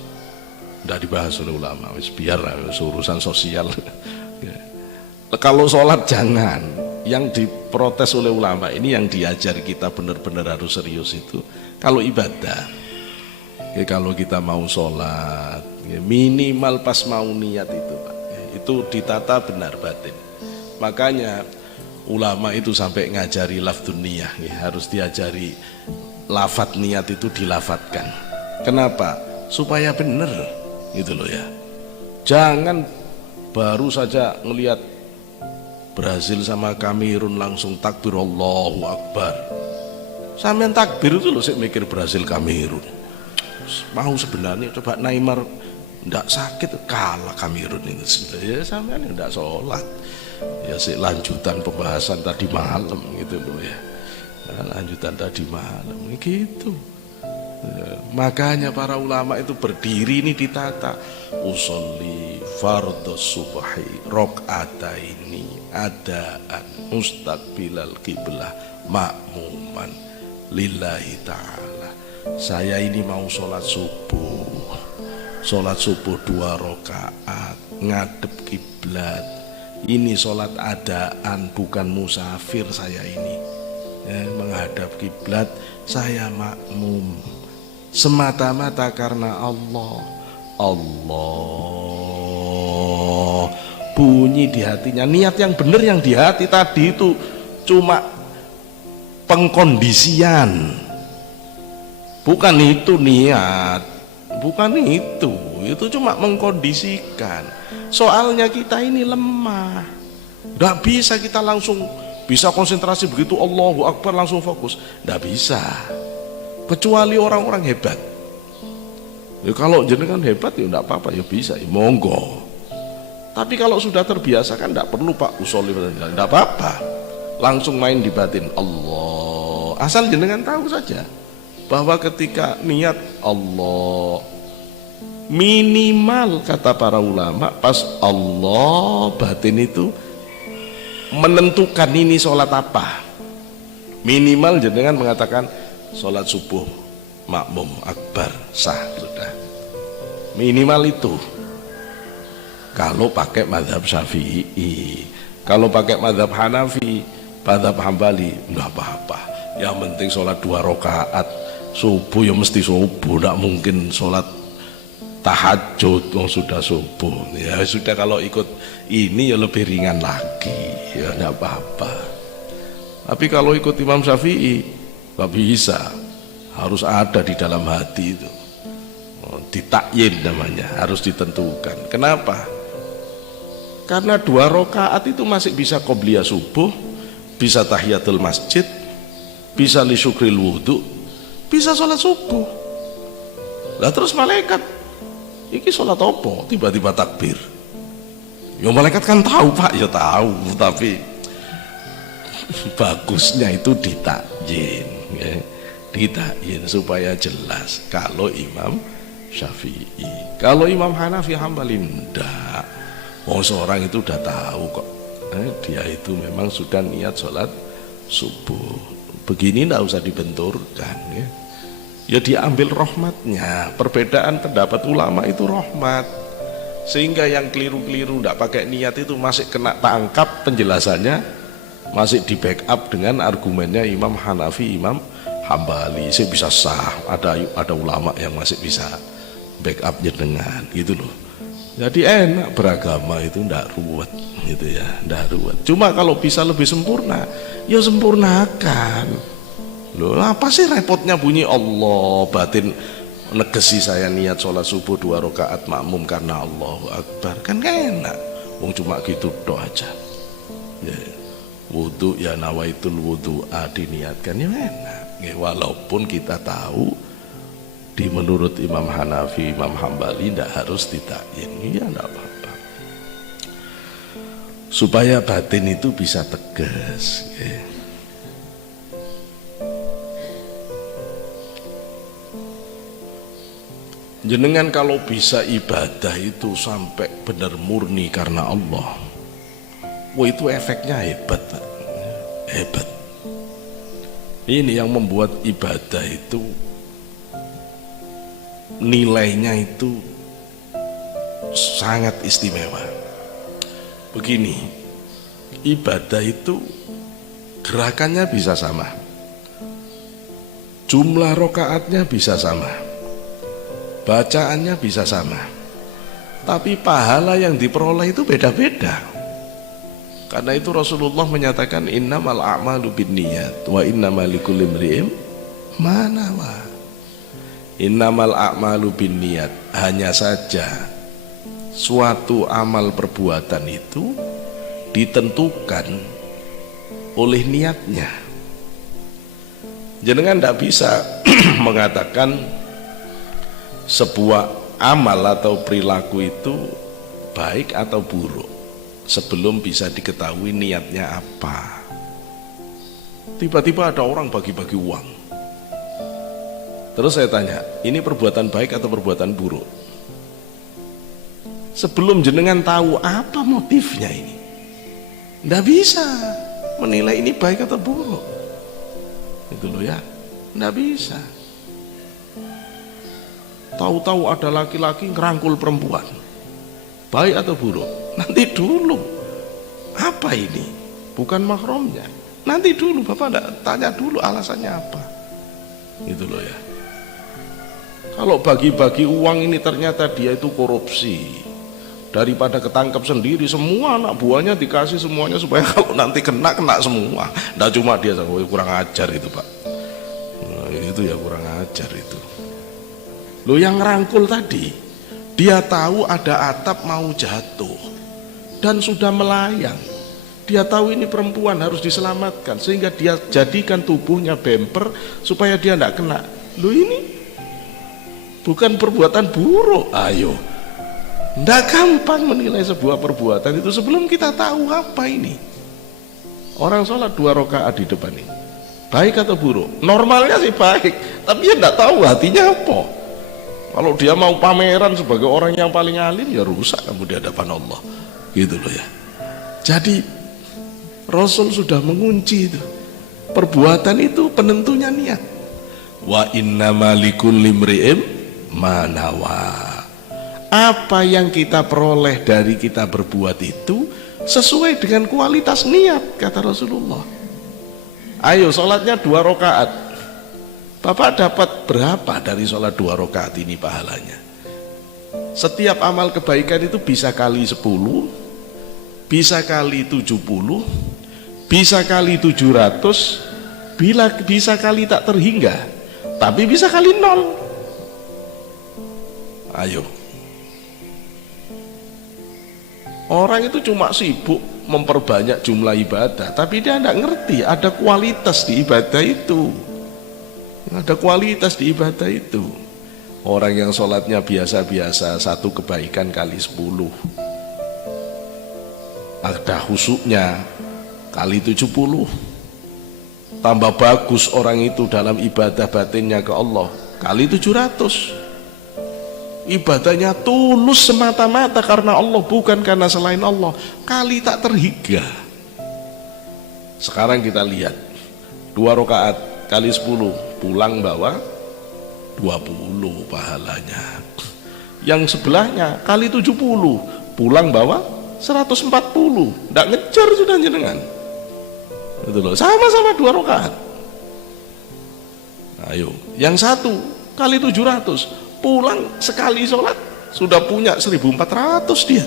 nggak dibahas oleh ulama. Biar urusan sosial. Kalau sholat jangan. Yang diprotes oleh ulama ini, yang diajar kita benar-benar harus serius itu kalau ibadah. Kalau kita mau sholat minimal pas mau niat itu Pak, itu ditata benar batin. Makanya ulama itu sampai ngajari lafdzun niyah, harus diajari lafadz niat itu dilafatkan. Kenapa? Supaya benar gitu loh ya. Jangan baru saja ngelihat Brazil sama Kamerun langsung takbir Allahu Akbar. Sampean takbir itu loh, saya mikir Brazil Kamerun. Mau sebenarnya coba Neymar ndak sakit kalah Kamerun itu, ya sampean ndak sholat. Ya sih lanjutan pembahasan tadi malam gitu loh ya. Lanjutan tadi malam gitu. Ya, makanya para ulama itu berdiri ini ditata. Usolli fardhu subhi rakaataini adaan mustaqbilal qiblah ma'muman lillahi ta'ala. Saya ini mau sholat subuh 2 rakaat ngadep kiblat. Ini sholat adaan, bukan musafir saya ini, menghadap kiblat, saya makmum semata-mata karena Allah. Allah bunyi di hatinya, niat yang benar yang di hati tadi itu cuma pengkondisian, bukan itu niat, bukan itu cuma mengkondisikan. Soalnya kita ini lemah, nggak bisa kita langsung bisa konsentrasi begitu Allahu Akbar langsung fokus, nggak bisa, kecuali orang-orang hebat. Ya kalau jenengan hebat ya enggak apa-apa, ya bisa, ya monggo. Tapi kalau sudah terbiasa kan enggak perlu Pak usolli, enggak apa-apa. Langsung main di batin Allah. Asal jenengan tahu saja bahwa ketika niat Allah, minimal kata para ulama pas Allah batin itu menentukan ini sholat apa. Minimal jenengan mengatakan sholat subuh makmum akbar sah, sudah minimal itu. Kalau pakai mazhab Syafi'i, kalau pakai mazhab Hanafi, mazhab Hambali enggak apa-apa, yang penting sholat 2 rakaat subuh ya mesti subuh, enggak mungkin sholat tahajud sudah subuh. Ya sudah, kalau ikut ini ya lebih ringan lagi, ya enggak apa-apa. Tapi kalau ikut Imam Syafi'i enggak bisa, harus ada di dalam hati itu, ditakyin namanya, harus ditentukan. Kenapa? Karena 2 rakaat itu masih bisa qobliyah subuh, bisa tahiyatul masjid, bisa li syukril wudhu, bisa sholat subuh. Lah terus malaikat iki sholat apa tiba-tiba takbir? Ya malaikat kan tahu Pak, ya tahu, tapi bagusnya itu ditakyin, ya. Ditakyin supaya jelas. Kalau Imam Syafi'i, kalau Imam Hanafi Hambali enggak. Seorang itu udah tahu kok, dia itu memang sudah niat sholat subuh. Begini enggak usah dibenturkan, ya. Ya diambil rahmatnya. Perbedaan pendapat ulama itu rahmat, sehingga yang keliru-keliru enggak pakai niat itu masih kena tangkap penjelasannya masih di backup dengan argumennya Imam Hanafi, Imam Hambali, sih bisa sah. Ada ulama yang masih bisa backup jenengan gitu loh. Jadi enak beragama itu ndak ruwet gitu ya, ndak ruwet. Cuma kalau bisa lebih sempurna, ya sempurnakan. Loh, apa sih repotnya bunyi Allah batin negesi saya niat sholat subuh 2 rakaat makmum karena Allahu Akbar, kan enak. Wong cuma gitu doh aja. Ya, wudu ya nawaitul wudu diniatkan ya enak. Ya, walaupun kita tahu di menurut Imam Hanafi, Imam Hambali tidak harus ditakyin, ya tidak apa-apa. Supaya batin itu bisa tegas. Ya. Jenengan kalau bisa ibadah itu sampai benar murni karena Allah, wah itu efeknya hebat, hebat. Ini yang membuat ibadah itu nilainya itu sangat istimewa. Begini, ibadah itu gerakannya bisa sama, jumlah rokaatnya bisa sama, bacaannya bisa sama, tapi pahala yang diperoleh itu beda-beda. Karena itu Rasulullah menyatakan innamal a'malu binniyat wa innamal likulli imri'in ma nawa. Innamal a'malu binniyat, hanya saja suatu amal perbuatan itu ditentukan oleh niatnya. Jenengan tidak bisa mengatakan sebuah amal atau perilaku itu baik atau buruk sebelum bisa diketahui niatnya apa. Tiba-tiba ada orang bagi-bagi uang, terus saya tanya, ini perbuatan baik atau perbuatan buruk? Sebelum jenengan tahu apa motifnya ini, nggak bisa menilai ini baik atau buruk. Itu loh ya, nggak bisa. Tahu-tahu ada laki-laki ngerangkul perempuan, baik atau buruk? Nanti dulu. Apa ini? Bukan mahramnya. Nanti dulu, Bapak enggak tanya dulu alasannya apa. Itu loh ya. Kalau bagi-bagi uang ini ternyata dia itu korupsi, daripada ketangkap sendiri, semua anak buahnya dikasih semuanya supaya kalau nanti kena semua. Nggak cuma dia, kurang ajar itu Pak. Nah, itu ya kurang ajar itu. Lo yang ngerangkul tadi, dia tahu ada atap mau jatuh dan sudah melayang. Dia tahu ini perempuan harus diselamatkan, sehingga dia jadikan tubuhnya bemper supaya dia tidak kena. Lo ini bukan perbuatan buruk. Ayo, tidak gampang menilai sebuah perbuatan itu sebelum kita tahu apa ini. Orang sholat 2 rakaat di depan ini, baik atau buruk? Normalnya sih baik, tapi dia tidak tahu hatinya apa. Kalau dia mau pameran sebagai orang yang paling alim, ya rusak kamu di hadapan Allah. Gitu loh ya. Jadi Rasul sudah mengunci itu. Perbuatan itu penentunya niat. Wa innama likulli imri'in ma nawa. Apa yang kita peroleh dari kita berbuat itu sesuai dengan kualitas niat, kata Rasulullah. Ayo sholatnya 2 rakaat. Bapak dapat berapa dari sholat 2 rakaat ini pahalanya? Setiap amal kebaikan itu bisa kali 10, bisa kali 70, bisa kali 700, bisa kali tak terhingga, tapi bisa kali 0. Ayo. Orang itu cuma sibuk memperbanyak jumlah ibadah, tapi dia tidak ngerti ada kualitas di ibadah itu. Ada kualitas di ibadah itu. Orang yang sholatnya biasa-biasa, 1 kebaikan kali 10, ada khusyuknya kali 70. Tambah bagus orang itu dalam ibadah batinnya ke Allah kali 700. Ibadahnya tulus semata-mata karena Allah, bukan karena selain Allah, kali tak terhingga. Sekarang kita lihat 2 rakaat kali 10, pulang bawa 20 pahalanya. Yang sebelahnya kali 70, pulang bawa 140. Tidak ngejar sudah jenengan. Itu loh, sama-sama 2 rakaat. Ayo, yang satu kali 700, pulang sekali sholat sudah punya 1400 dia.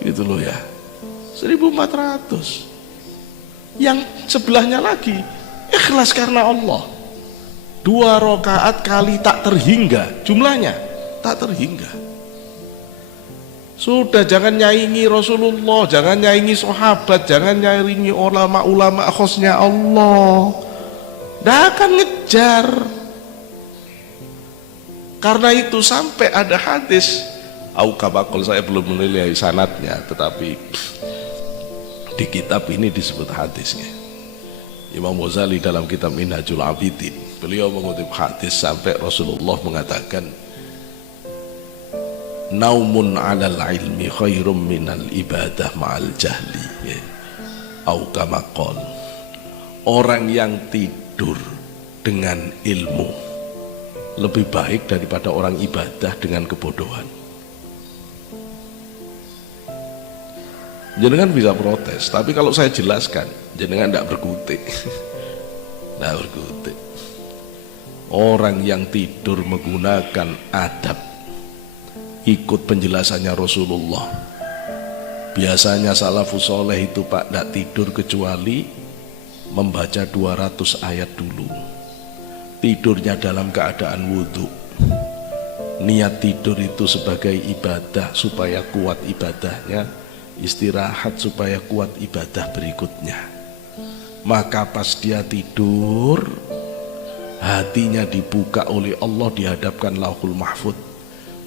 Gitu loh ya, 1400. Yang sebelahnya lagi ikhlas karena Allah, 2 rakaat kali tak terhingga, jumlahnya tak terhingga. Sudah, jangan nyaingi Rasulullah, jangan nyaingi sahabat, jangan nyaingi ulama-ulama khosnya Allah. Tidak akan ngejar. Karena itu sampai ada hadis, Aukabakol, saya belum menilai sanadnya, tetapi di kitab ini disebut hadisnya. Imam Ghazali dalam kitab Minhajul Abidin, beliau mengutip hadis sampai Rasulullah mengatakan, naumun alal ilmi khairum minal ibadah ma'al jahli, ya. Aukabakol, orang yang tidur dengan ilmu lebih baik daripada orang ibadah dengan kebodohan. Jenengan bisa protes, tapi kalau saya jelaskan, jenengan tidak berkutik. Tidak berkutik. Orang yang tidur menggunakan adab, ikut penjelasannya Rasulullah. Biasanya salafus soleh itu Pak, tidak tidur kecuali membaca 200 ayat dulu. Tidurnya dalam keadaan wudhu. Niat tidur itu sebagai ibadah supaya kuat ibadahnya, istirahat supaya kuat ibadah berikutnya. Maka pas dia tidur, hatinya dibuka oleh Allah, dihadapkan Lauhul Mahfud,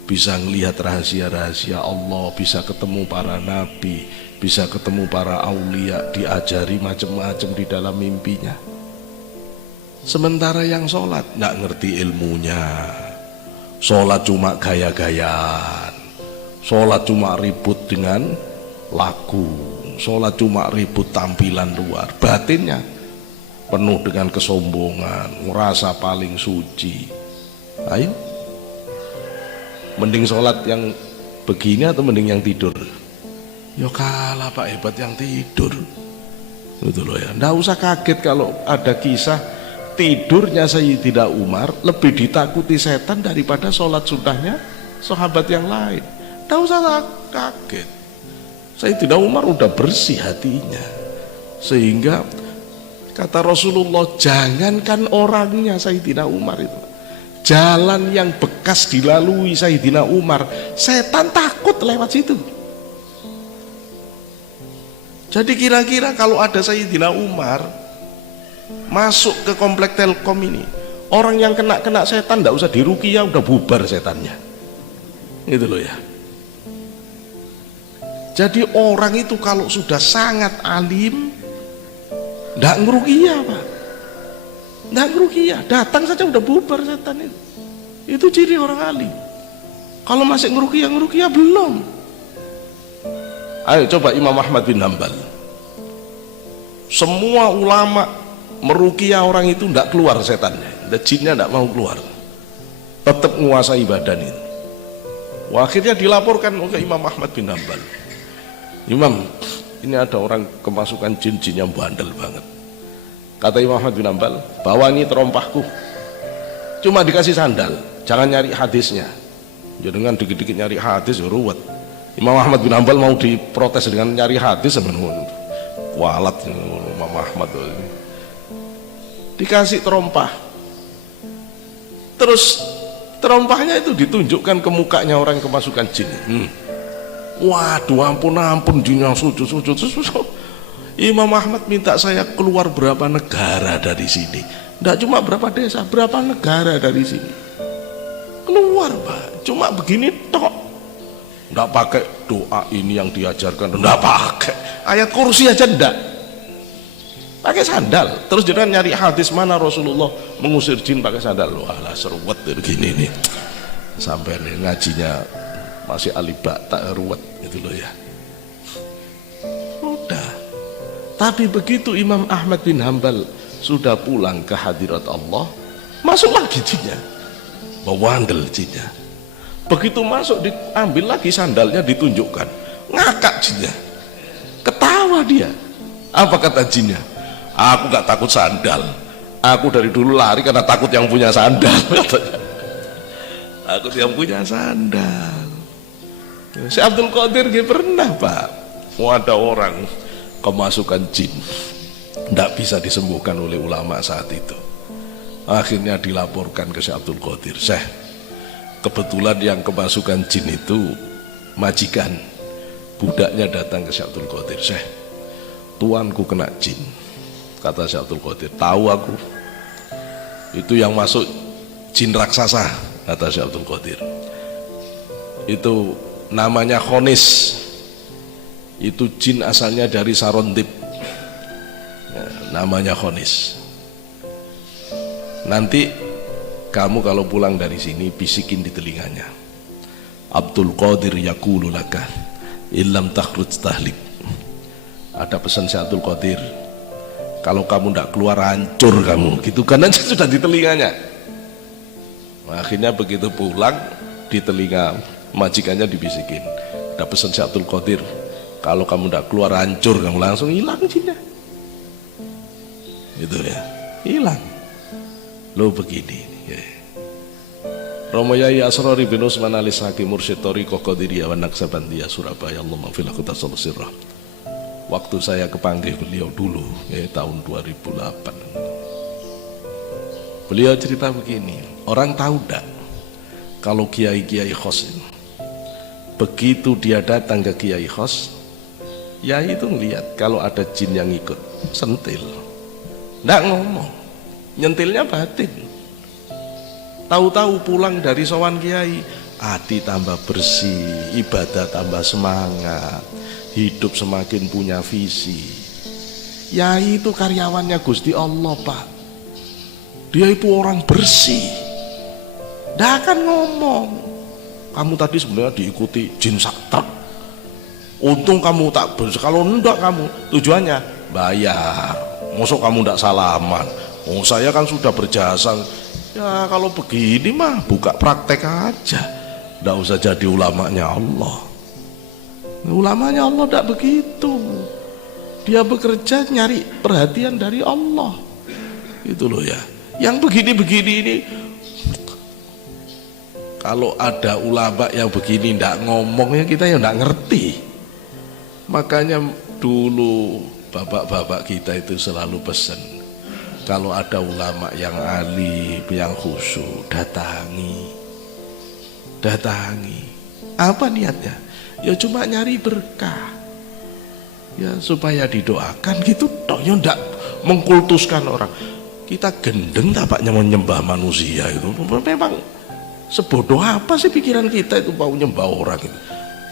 bisa melihat rahasia-rahasia Allah, bisa ketemu para nabi, bisa ketemu para aulia, diajari macam-macam di dalam mimpinya. Sementara yang sholat nggak ngerti ilmunya, sholat cuma gaya-gayaan, sholat cuma ribut dengan lagu, sholat cuma ribut tampilan luar, batinnya penuh dengan kesombongan, merasa paling suci. Ayo, mending sholat yang begini atau mending yang tidur? Ya kalah Pak, hebat yang tidur. Betul loh ya. Nggak usah kaget kalau ada kisah tidurnya Sayyidina Umar lebih ditakuti setan daripada sholat sunnahnya sahabat yang lain. Nggak usah kaget. Sayyidina Umar udah bersih hatinya, sehingga kata Rasulullah, jangankan orangnya Sayyidina Umar itu, jalan yang bekas dilalui Sayyidina Umar, setan takut lewat situ. Jadi kira-kira kalau ada Sayyidina Umar masuk ke komplek Telkom ini, orang yang kena setan tidak usah diruqyah, udah bubar setannya. Itu loh ya. Jadi orang itu kalau sudah sangat alim, tidak ngeruqyah Pak, tidak ngeruqyah, datang saja udah bubar setan itu. Itu ciri orang alim. Kalau masih ngeruqyah belum. Ayo coba Imam Ahmad bin Hanbal, semua ulama meruqyah orang itu tidak keluar setannya, jinnya tidak mau keluar, tetap menguasai badan itu. Akhirnya dilaporkan ke Imam Ahmad bin Hanbal, Imam, ini ada orang kemasukan jin yang bandel banget. Kata Imam Ahmad bin Hanbal, bawa ini terompahku, cuma dikasih sandal, jangan nyari hadisnya. Jangan dikit-dikit nyari hadis, ruwet. Imam Ahmad bin Hanbal mau diprotes dengan nyari hadis, sebenarnya kualat Imam Ahmad. Dikasih terompah, terus terompahnya itu ditunjukkan ke mukanya orang kemasukan jin. Waduh, ampun jinnya sujud. Imam Ahmad minta saya keluar berapa negara dari sini, tidak cuma berapa desa, berapa negara dari sini keluar Pak, cuma begini tok, tidak pakai doa ini yang diajarkan, tidak pakai ayat kursi aja, tidak pakai sandal. Terus jangan nyari hadis mana Rasulullah mengusir jin pakai sandal. Walah seruat begini nih, sampai nih ngajinya masih alibak tak ruwet itu loh ya. Udah. Tapi begitu Imam Ahmad bin Hanbal sudah pulang ke hadirat Allah, masuk lagi jinnya, bewandel jinnya. Begitu masuk diambil lagi sandalnya, ditunjukkan, ngakak jinnya, ketawa dia. Apa kata jinnya? Aku gak takut sandal, aku dari dulu lari karena takut yang punya sandal. Takut yang punya sandal. Syekh Abdul Qadir gak pernah Pak, mau ada orang kemasukan jin, tidak bisa disembuhkan oleh ulama saat itu. Akhirnya dilaporkan ke Syekh Abdul Qadir, Syekh, kebetulan yang kemasukan jin itu majikan budaknya datang ke Syekh Abdul Qadir, Syekh, tuanku kena jin. Kata Syekh Abdul Qadir, tahu aku, itu yang masuk jin raksasa. Kata Syekh Abdul Qadir, itu namanya Khonis, itu jin asalnya dari Sarondib, ya, namanya Khonis. Nanti kamu kalau pulang dari sini bisikin di telinganya, Abdul Qadir yaqulu laka illam takhruj tahlik. Ada pesan Syekh Abdul Qadir, kalau kamu tidak keluar hancur kamu, gitu kan aja sudah di telinganya. Akhirnya begitu pulang, di telinga majikannya dibisikin, ada pesan Syekh Abdul Qadir, kalau kamu tidak keluar hancur kamu, langsung hilang jinnya. Gitu ya, hilang. Lo begini ya. Romo Yai Asrori bin Usman Alis Hakim Mursyid Thariqah Qadiriyah wa Naqsabandiyah Surabaya, Allahumma fil akhtasallu sirrah. Waktu saya kepanggil beliau dulu ya, tahun 2008, beliau cerita begini, orang tahu tak kalau kiai-kiai khos ini, begitu dia datang ke kiai khos, Yai itu ngelihat kalau ada jin yang ikut, sentil, ndak ngomong, nyentilnya batin. Tahu-tahu pulang dari sowan kiai, hati tambah bersih, ibadah tambah semangat, hidup semakin punya visi. Yai itu karyawannya Gusti Allah Pak, dia itu orang bersih, ndak akan ngomong. Kamu tadi sebenarnya diikuti jin saktrek, untung kamu tak bersih, kalau enggak kamu tujuannya bayar, mosok kamu ndak salaman. Oh, saya kan sudah berjasa. Ya kalau begini mah buka praktek aja, ndak usah jadi ulamanya Allah. Ulamanya Allah ndak begitu, dia bekerja nyari perhatian dari Allah, itu loh ya. Yang begini-begini ini, kalau ada ulama yang begini ndak ngomong ya kita ya ndak ngerti. Makanya dulu bapak-bapak kita itu selalu pesan, kalau ada ulama yang alim, yang khusyuk, datangi. Apa niatnya? Ya cuma nyari berkah, ya supaya didoakan gitu toh, ya ndak mengkultuskan orang. Kita gendeng tapaknya menyembah manusia itu, memang sebodoh apa sih pikiran kita itu mau nyembah orang itu?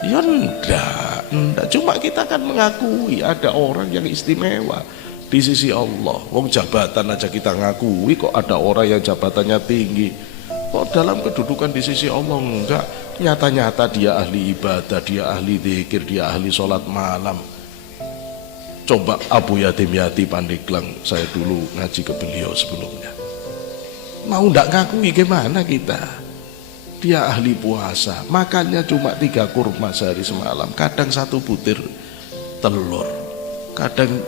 Ya enggak, cuma kita kan mengakui ada orang yang istimewa di sisi Allah. Wong jabatan aja kita ngakui, kok ada orang yang jabatannya tinggi, kok dalam kedudukan di sisi Allah enggak. Nyata-nyata dia ahli ibadah, dia ahli zikir, dia ahli sholat malam. Coba Abu Yatim Yati Pandeglang, saya dulu ngaji ke beliau sebelumnya, mau enggak ngakui gimana kita? Dia ahli puasa, makannya cuma 3 kurma sehari semalam, kadang 1 butir telur, kadang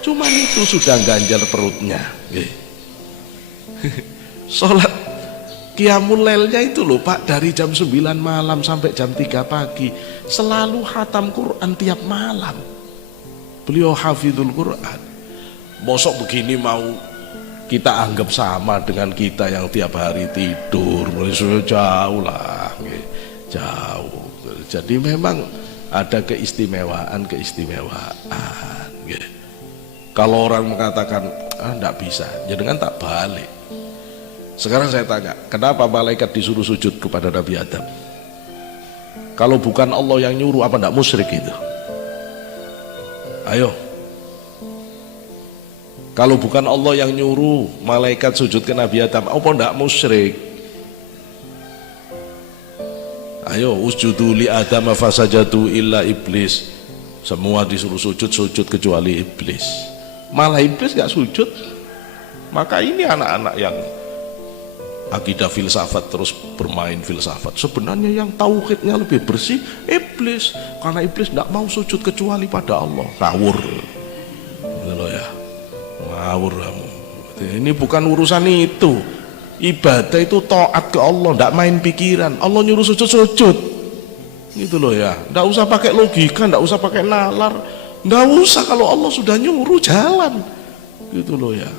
cuman itu sudah ganjal perutnya. Sholat qiyamul lailnya itu loh Pak, dari jam 9 malam sampai jam 3 pagi selalu khatam Quran tiap malam. Beliau hafizul Quran. Mosok begini mau kita anggap sama dengan kita yang tiap hari tidur? Jauh lah, jauh. Jadi memang ada keistimewaan. Kalau orang mengatakan enggak bisa, jangan tak balik. Sekarang saya tanya, kenapa malaikat disuruh sujud kepada Nabi Adam? Kalau bukan Allah yang nyuruh, apa enggak musyrik itu? Ayo, kalau bukan Allah yang nyuruh malaikat sujud ke Nabi Adam, apa enggak musyrik? Ayo, usjudu li Adam fasajadu illa iblis. Semua disuruh sujud kecuali iblis. Malah iblis gak sujud. Maka ini anak-anak yang akidah filsafat terus bermain filsafat. Sebenarnya yang tauhidnya lebih bersih iblis, karena iblis gak mau sujud kecuali pada Allah. Ngawur gitu loh ya. ngawur kamu. Ini bukan urusan itu. Ibadah itu taat ke Allah, tidak main pikiran. Allah nyuruh sujud-sujud gitu loh ya, tidak usah pakai logika, tidak usah pakai nalar, tidak usah. Kalau Allah sudah nyuruh jalan gitu loh ya.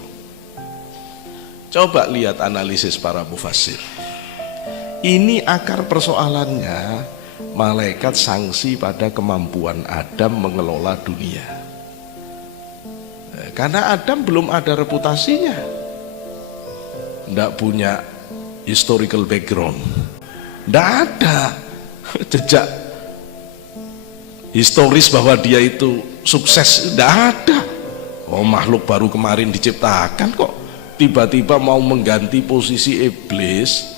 Coba lihat analisis para mufassir. Ini akar persoalannya, malaikat sanksi pada kemampuan Adam mengelola dunia. Karena Adam belum ada reputasinya, tidak punya historical background, tidak ada jejak historis bahwa dia itu sukses, tidak ada. Oh, makhluk baru kemarin diciptakan kok tiba-tiba mau mengganti posisi iblis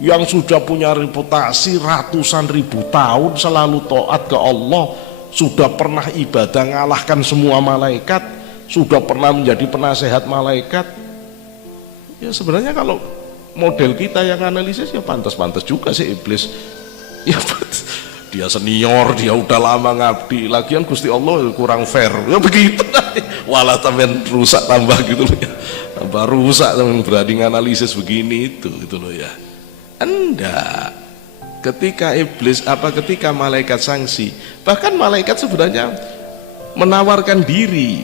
yang sudah punya reputasi ratusan ribu tahun selalu taat ke Allah, sudah pernah ibadah ngalahkan semua malaikat, sudah pernah menjadi penasehat malaikat. Ya sebenarnya kalau model kita yang analisis ya pantas-pantas juga sih iblis. Ya dia senior, dia udah lama ngabdi, lagian Gusti Allah kurang fair. Ya begitu. Walah tambahan rusak tambah gitu loh ya. Tambah rusak teman berani analisis begini itu gitu loh ya. Enggak. Ketika iblis ketika malaikat sanksi, bahkan malaikat sebenarnya menawarkan diri.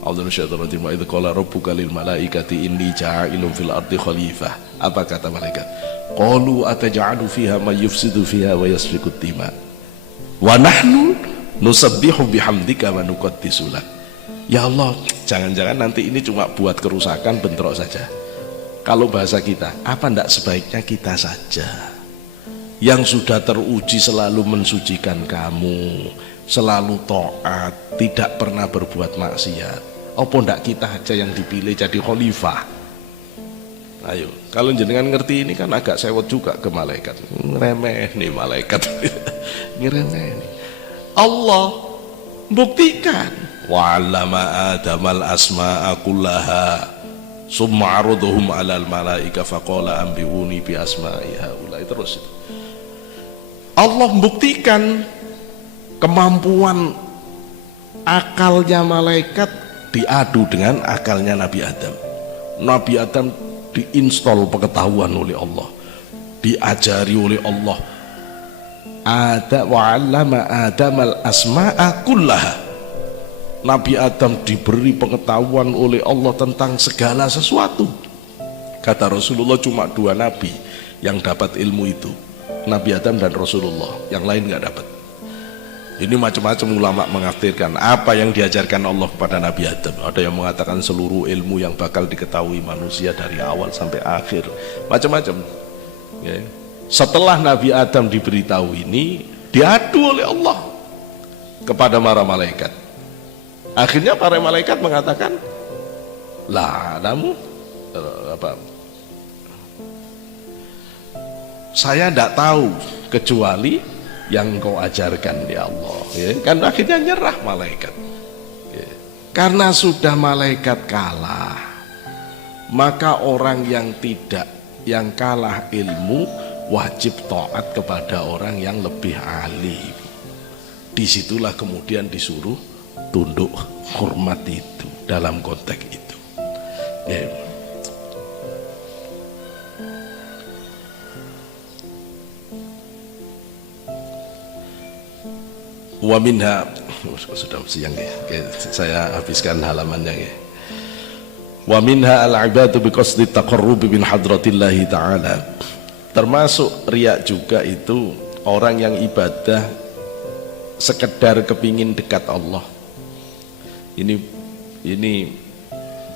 Alhamdulillah, itu qala rabbuka lil malaikati inni ja'ilun fil ardi khalifah. Apa kata malaikat? Qalu ataj'alu fiha may yufsidu fiha wa yasfiku dima wa nahnu nusabbihu bihamdika wa nuqaddisu lak. Ya Allah, jangan-jangan nanti ini cuma buat kerusakan, bentrok saja. Kalau bahasa kita, apa ndak sebaiknya kita saja yang sudah teruji selalu mensucikan kamu, selalu taat, tidak pernah berbuat maksiat. Apa ndak kita aja yang dipilih jadi khalifah? Ayo, kalau jenengan ngerti ini kan agak sewot juga ke malaikat. Ngeremeh nih malaikat. Ngeremeh nih. Allah buktikan. Wa'allama Adamal asma'a kullaha summa 'araduhum 'alal malaika faqala anbi'uni bi asma'i haula'i. Terus itu. Allah buktikan kemampuan akalnya malaikat diadu dengan akalnya Nabi Adam. Nabi Adam diinstal pengetahuan oleh Allah, diajari oleh Allah. Wa'allama Adamal asma'a kullaha. Nabi Adam diberi pengetahuan oleh Allah tentang segala sesuatu. Kata Rasulullah cuma 2 nabi yang dapat ilmu itu, Nabi Adam dan Rasulullah, yang lain nggak dapat. Ini macam-macam ulama mengafsirkan apa yang diajarkan Allah kepada Nabi Adam. Ada yang mengatakan seluruh ilmu yang bakal diketahui manusia dari awal sampai akhir, macam-macam ya. Setelah Nabi Adam diberitahu ini, diadu oleh Allah kepada para malaikat. Akhirnya para malaikat mengatakan, lah kamu saya tidak tahu kecuali yang engkau ajarkan ya Allah ya. Kan akhirnya nyerah malaikat ya. Karena sudah malaikat kalah, maka orang yang kalah ilmu wajib taat kepada orang yang lebih alim. Disitulah kemudian disuruh tunduk hormat itu dalam konteks itu ya. Wa minha, sudah siang ya, saya habiskan halamannya ya. Wa minha al-ibadu biqasdi taqarrubi min hadratillahi ta'ala. Termasuk riya juga itu orang yang ibadah sekedar kepingin dekat Allah. Ini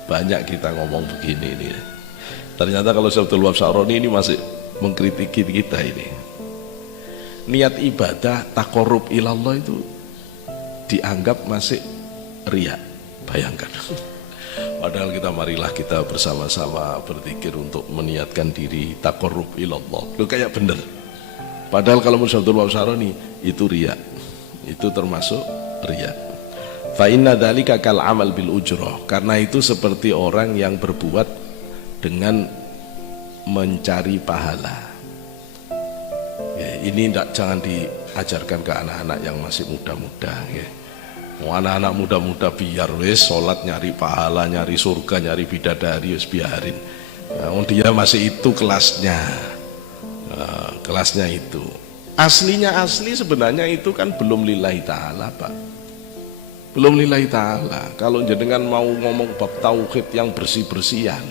banyak kita ngomong begini ini. Ternyata kalau Syekh Abdul Wahab Sa'roni ini masih mengkritiki kita ini. Niat ibadah taqarrub ilallah itu dianggap masih riya. Bayangkan. Padahal marilah kita bersama-sama berzikir untuk meniatkan diri taqarrub ilallah. Loh kayak bener. Padahal kalau menurut Syekh Abdul Wahab Sa'roni itu riya. Itu termasuk riya. Fa inna dzalika kal amal bil ujrah. Karena itu seperti orang yang berbuat dengan mencari pahala. Ya, ini jangan diajarkan ke anak-anak yang masih muda-muda ya. Anak-anak muda-muda biar wis sholat nyari pahala, nyari surga, nyari bidadari, wis biarin. Dia masih itu kelasnya. Kelasnya itu. Aslinya asli sebenarnya itu kan belum lillahi ta'ala, Pak. Belum lillahi ta'ala. Kalau jenengan mau ngomong bab tauhid yang bersih-bersihan,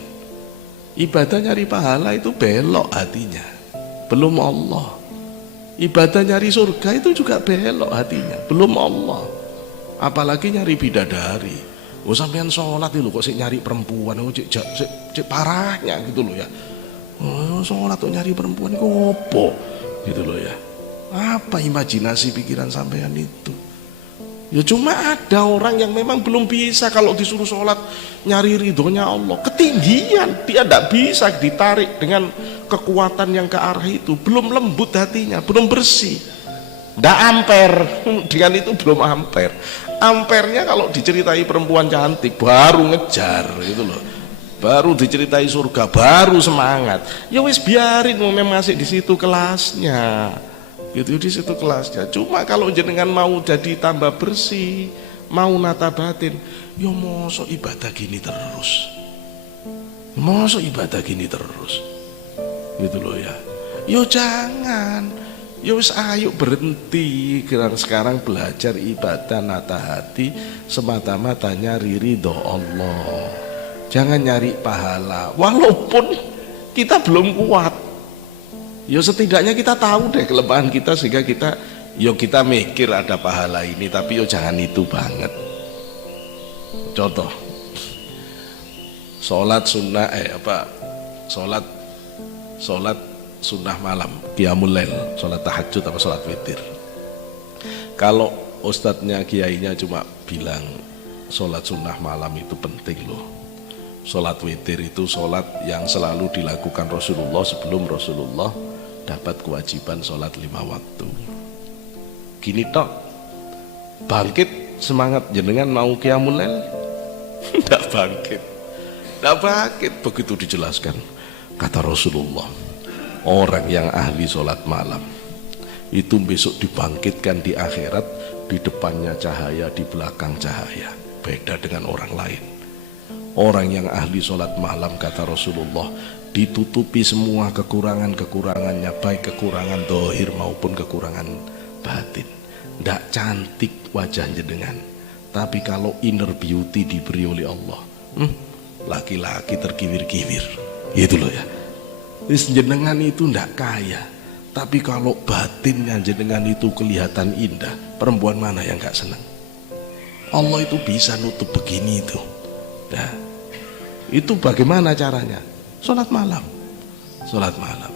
ibadah nyari pahala itu belok hatinya, belum Allah. Ibadah nyari surga itu juga belok hatinya, belum Allah. Apalagi nyari bidadari. Sampean sholat itu kok sih nyari perempuan, cek parahnya gitu loh ya. Sholat tuh nyari perempuan itu apa gitu loh ya. Apa imajinasi pikiran sampean itu? Ya cuma ada orang yang memang belum bisa kalau disuruh sholat nyari ridhonya Allah, ketinggian, dia tidak bisa ditarik dengan kekuatan yang ke arah itu, belum lembut hatinya, belum bersih, tidak ampere. Dengan itu belum ampere. Ampernya kalau diceritai perempuan cantik baru ngejar gitu loh, baru diceritai surga baru semangat. Ya wis biarin, memang masih di situ kelasnya. Gitu, di situ kelasnya. Cuma kalau jenengan mau jadi tambah bersih, mau nata batin, ya mosok ibadah gini terus, mosok ibadah gini terus, gitu loh ya. Yo jangan, yo wis ayo berhenti sekarang belajar ibadah nata hati semata-mata nyari ridho Allah. Jangan nyari pahala, walaupun kita belum kuat. Ya setidaknya kita tahu deh kelemahan kita sehingga kita mikir ada pahala ini, tapi jangan itu banget. Contoh, sholat sunnah sholat sunnah malam, qiyamul lail, sholat tahajud atau sholat witir. Kalau ustadznya kiainya cuma bilang sholat sunnah malam itu penting loh, sholat witir itu sholat yang selalu dilakukan Rasulullah sebelum Rasulullah dapat kewajiban sholat 5 waktu. Gini tok, bangkit semangat jenengan mau qiyamul lail? Tidak bangkit. Begitu dijelaskan, kata Rasulullah, orang yang ahli sholat malam itu besok dibangkitkan di akhirat, di depannya cahaya, di belakang cahaya, beda dengan orang lain. Orang yang ahli sholat malam, kata Rasulullah, ditutupi semua kekurangan-kekurangannya, baik kekurangan dohir maupun kekurangan batin. Tidak cantik wajah jenengan, tapi kalau inner beauty diberi oleh Allah, laki-laki terkiwir-kiwir, gitu loh ya. Jenengan itu tidak kaya, tapi kalau batinnya jenengan itu kelihatan indah, perempuan mana yang gak senang? Allah itu bisa nutup begini itu. Nah, itu bagaimana caranya? Sholat malam.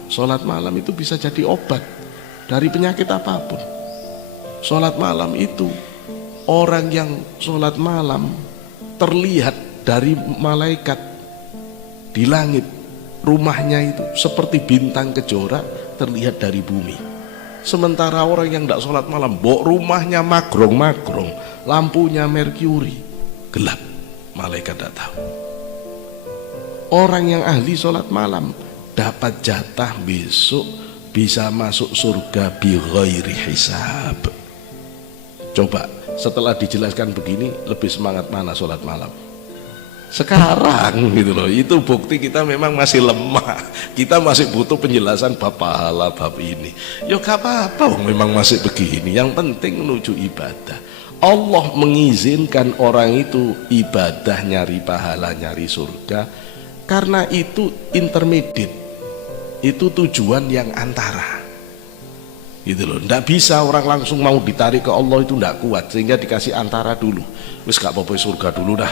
Sholat malam itu bisa jadi obat dari penyakit apapun. Sholat malam itu, orang yang sholat malam terlihat dari malaikat di langit, rumahnya itu seperti bintang kejora terlihat dari bumi. Sementara orang yang tidak sholat malam, rumahnya magrong-magrong, lampunya merkuri, gelap, malaikat tidak tahu. Orang yang ahli sholat malam dapat jatah besok bisa masuk surga bi ghairi hisab. Coba setelah dijelaskan begini, lebih semangat mana sholat malam sekarang gitu loh. Itu bukti kita memang masih lemah, kita masih butuh penjelasan bab pahala, bab ini. Ya gak apa-apa, memang masih begini, yang penting menuju ibadah. Allah mengizinkan orang itu ibadah nyari pahala, nyari surga, karena itu intermediate, itu tujuan yang antara, gitu loh. Nggak bisa orang langsung mau ditarik ke Allah, itu nggak kuat, sehingga dikasih antara dulu. Wis gak apa-apa surga dulu dah,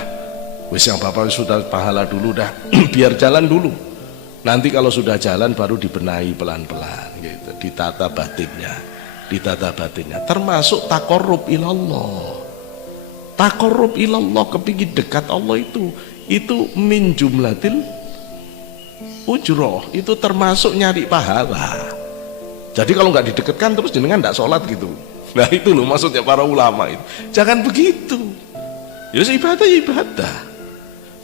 wis yang bapak sudah pahala dulu dah, biar jalan dulu. Nanti kalau sudah jalan baru dibenahi pelan-pelan, gitu, ditata batinnya, termasuk takorrub ilallah. Takorrub ilallah, kepingin dekat Allah itu min jumlatil ujroh, itu termasuk nyari pahala. Jadi kalau nggak didekatkan terus jenengan nggak sholat gitu. Nah itu loh maksudnya para ulama itu. Jangan begitu. Ya ibadah.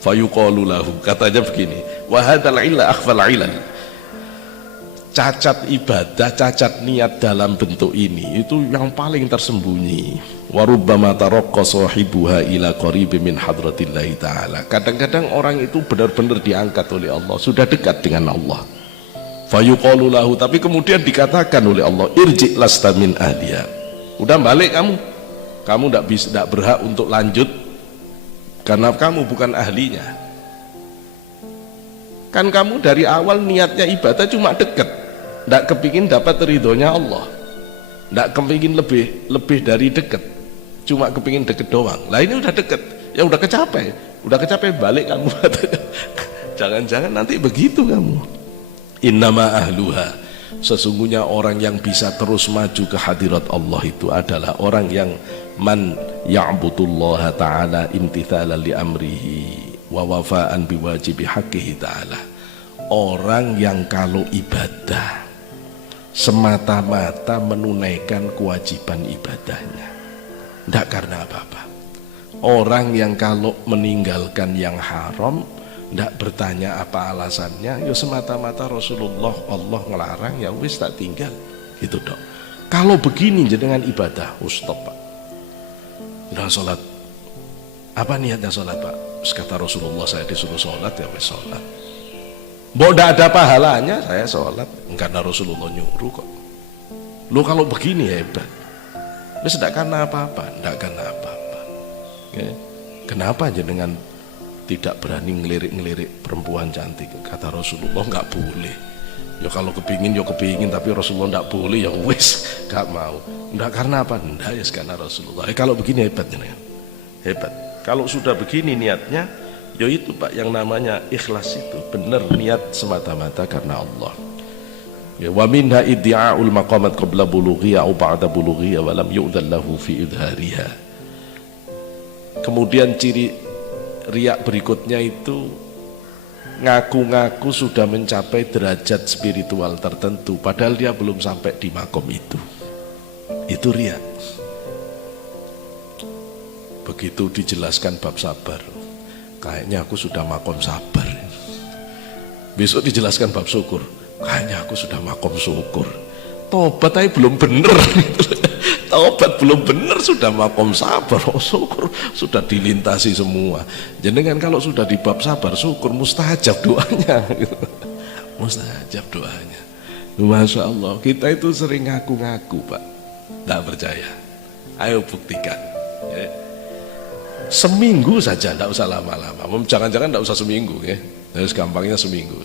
Fayuqalu lahu, katanya begini, wa hadzal illa akhfal ilal. cacat ibadah, cacat niat dalam bentuk ini itu yang paling tersembunyi. Warubbama taraqqa sahibuha ila qaribin min hadratillahi ta'ala. Kadang-kadang orang itu benar-benar diangkat oleh Allah, sudah dekat dengan Allah. Fayuqalu lahu, tapi kemudian dikatakan oleh Allah, irji lasta min ahliya. Udah balik kamu tidak berhak untuk lanjut karena kamu bukan ahlinya. Kan kamu dari awal niatnya ibadah cuma dekat, tidak kepingin dapat ridhonya Allah, tidak kepingin lebih dari dekat, cuma kepingin deket doang. Lah ini udah deket, ya udah kecapai balik kamu. Jangan-jangan nanti begitu kamu. Innama ahluha, sesungguhnya orang yang bisa terus maju ke hadirat Allah itu adalah orang yang man ya'budullaha ta'ala imtithalan li amrihi wa wafa'an biwajibi haqqihi ta'ala. Orang yang kalau ibadah semata-mata menunaikan kewajiban ibadahnya, tidak karena apa-apa. Orang yang kalau meninggalkan yang haram tidak bertanya apa alasannya, ya semata-mata Rasulullah Allah ngelarang, ya wis tak tinggal gitu dok. Kalau begini jenengan ibadah, stop pak. Udah sholat, apa niatnya sholat pak? Kata Rasulullah saya disuruh sholat, ya wis sholat. Mbok tidak ada pahalanya saya sholat karena Rasulullah nyuruh kok. Lo kalau begini hebat, wis tidak karena apa-apa, tidak karena apa-apa. Okay. Kenapa jenengan tidak berani ngelirik perempuan cantik? Kata Rasulullah nggak boleh. Ya kalau kepingin ya kepingin, tapi Rasulullah nggak boleh, ya wis nggak mau. Nggak karena apa? Nggak ya karena Rasulullah. Kalau begini hebat jenengan, hebat. Kalau sudah begini niatnya, ya itu pak yang namanya ikhlas itu benar niat semata-mata karena Allah. Ya, wa minha iddi'a'ul maqamat qabla bulughiyya aw ba'da bulughiyya wa lam yu'dhal lahu fi idhariha. Kemudian ciri riak berikutnya itu ngaku-ngaku sudah mencapai derajat spiritual tertentu padahal dia belum sampai di makom itu riak. Begitu dijelaskan bab sabar, kayaknya aku sudah makom sabar. Besok dijelaskan bab syukur, kayaknya aku sudah makom syukur. Tobat aja belum bener. Taubat belum benar sudah makom sabar, syukur sudah dilintasi semua. Jenengan kalau sudah di bab sabar syukur mustajab doanya, mustajab doanya. Masya Allah, kita itu sering ngaku-ngaku pak, tidak percaya. Ayo buktikan. Ya. Seminggu saja, tidak usah lama-lama. Jangan-jangan tidak usah seminggu, ya. Terus gampangnya seminggu.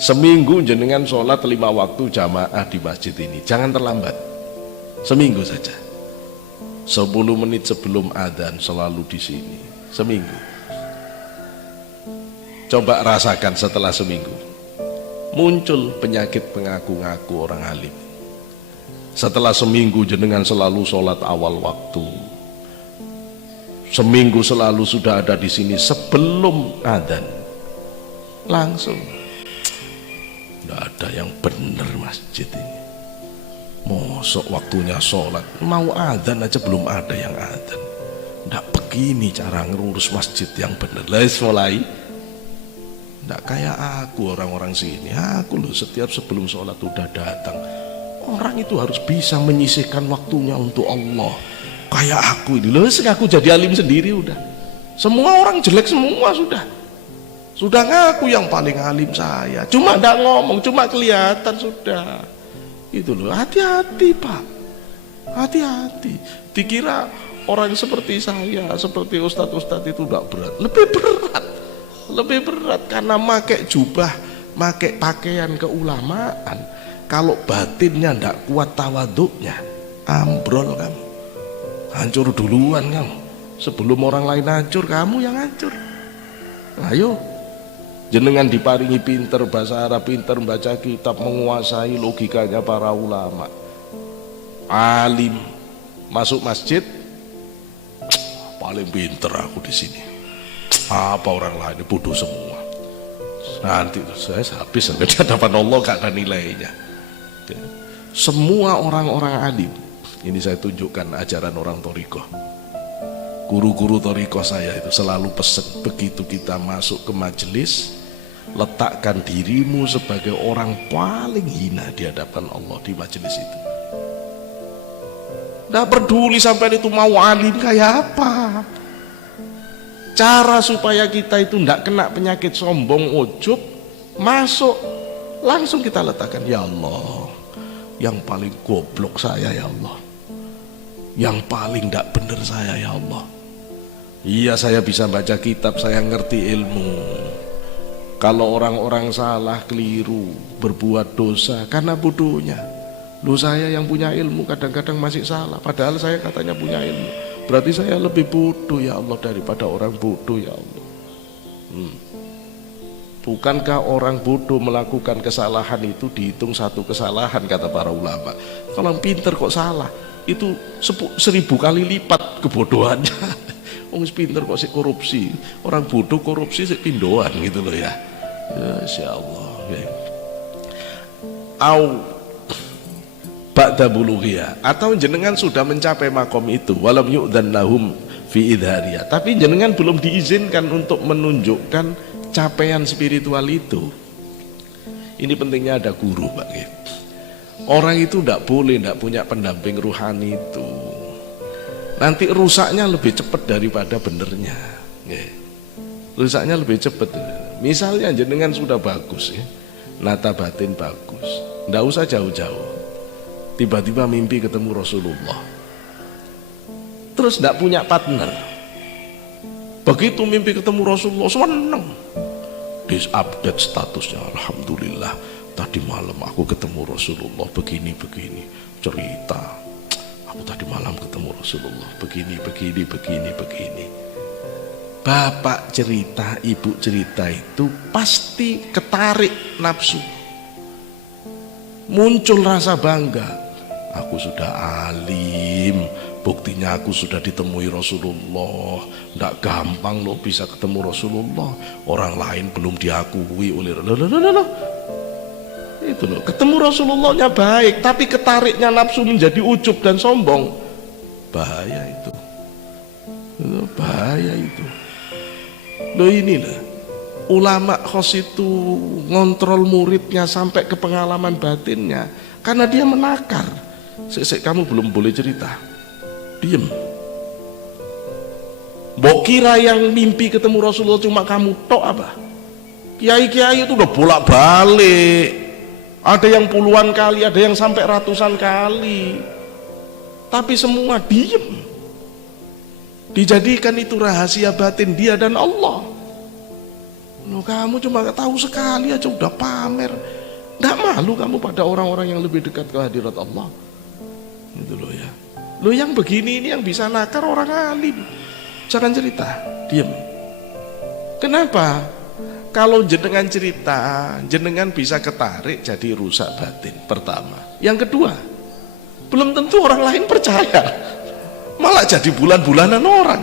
Seminggu jenengan sholat 5 waktu jamaah di masjid ini, jangan terlambat. Seminggu saja, 10 menit sebelum adzan selalu di sini, seminggu. Coba rasakan setelah seminggu, muncul penyakit pengaku-ngaku orang alim. Setelah seminggu jenengan selalu sholat awal waktu, seminggu selalu sudah ada di sini sebelum adzan, langsung. Tidak ada yang benar masjid ini. Mosok waktunya sholat, mau adzan aja belum ada yang adzan. Nggak begini cara ngurus masjid yang benar. Mulai nggak kayak aku orang-orang sini. Aku loh setiap sebelum sholat udah datang. Orang itu harus bisa menyisihkan waktunya untuk Allah. Kayak aku ini loh, aku jadi alim sendiri udah. Semua orang jelek semua sudah. Sudah ngaku yang paling alim saya. Cuma nggak ngomong, cuma kelihatan sudah. Itu loh, hati-hati pak, hati-hati. Dikira orang seperti saya, seperti ustadz-ustadz itu tidak berat, lebih berat karena pakai jubah, pakai pakaian keulamaan. Kalau batinnya tidak kuat tawaduknya, ambrol kamu, hancur duluan kamu. Sebelum orang lain hancur, kamu yang hancur. Ayo. Jenengan diparingi pinter bahasa Arab, pinter membaca kitab, menguasai logikanya para ulama, alim, masuk masjid paling pinter aku di sini. Apa orang lain bodoh semua. Nanti saya habis sampai di hadapan Allah gak ada nilainya. Semua orang-orang alim ini saya tunjukkan ajaran orang Thariqah. Guru-guru Thariqah saya itu selalu pesan begitu kita masuk ke majelis, letakkan dirimu sebagai orang paling hina di hadapan Allah di majelis itu. Tidak peduli sampai itu mau alim kayak apa. Cara supaya kita itu tidak kena penyakit sombong, ujub, masuk langsung kita letakkan, ya Allah, yang paling goblok saya ya Allah, yang paling tidak benar saya ya Allah. Iya, saya bisa baca kitab, saya ngerti ilmu. Kalau orang-orang salah, keliru, berbuat dosa karena bodohnya. Loh, saya yang punya ilmu kadang-kadang masih salah, padahal saya katanya punya ilmu. Berarti saya lebih bodoh ya Allah daripada orang bodoh ya Allah. Bukankah orang bodoh melakukan kesalahan itu dihitung satu kesalahan, kata para ulama. Kalau pinter kok salah, itu 1000 kali lipat kebodohannya. Orang pinter kok sih korupsi, orang bodoh korupsi sih pindoan gitu loh ya. Masya Allah. Au ba'da bulughiyah, atau jenengan sudah mencapai makom itu, walam yu'dzan lahum fi idhariyah, tapi jenengan belum diizinkan untuk menunjukkan capaian spiritual itu. Ini pentingnya ada guru, Pak. Orang itu tidak boleh tidak punya pendamping ruhani itu. Nanti rusaknya lebih cepat daripada benernya. Rusaknya lebih cepat. Misalnya jenengan sudah bagus ya, nata batin bagus, tidak usah jauh-jauh. Tiba-tiba mimpi ketemu Rasulullah, terus tidak punya partner. Begitu mimpi ketemu Rasulullah, senang, update statusnya, alhamdulillah tadi malam aku ketemu Rasulullah begini-begini, cerita aku tadi malam ketemu Rasulullah begini. Bapak cerita, ibu cerita itu pasti ketarik nafsu, muncul rasa bangga. Aku sudah alim, buktinya aku sudah ditemui Rasulullah. Tidak gampang loh bisa ketemu Rasulullah, orang lain belum diakui oleh itu loh. Ketemu Rasulullahnya baik, tapi ketariknya nafsu menjadi ujub dan sombong. Bahaya itu. Bahaya itu. Loh, inilah ulama khos itu ngontrol muridnya sampai ke pengalaman batinnya, karena dia menakar. Kamu belum boleh cerita, diem. Mbok kira yang mimpi ketemu Rasulullah cuma kamu tok apa? Kiai-kiai itu udah bolak-balik, ada yang puluhan kali, ada yang sampai ratusan kali, tapi semua diem. Dijadikan itu rahasia batin dia dan Allah. Loh, kamu cuma tahu sekali aja udah pamer. Nggak malu kamu pada orang-orang yang lebih dekat ke hadirat Allah? Itu loh ya. Loh, yang begini ini yang bisa nakar orang alim. Jangan cerita, diam. Kenapa? Kalau jenengan cerita, jenengan bisa ketarik jadi rusak batin. Pertama. Yang kedua, belum tentu orang lain percaya. Malah jadi bulan-bulanan orang.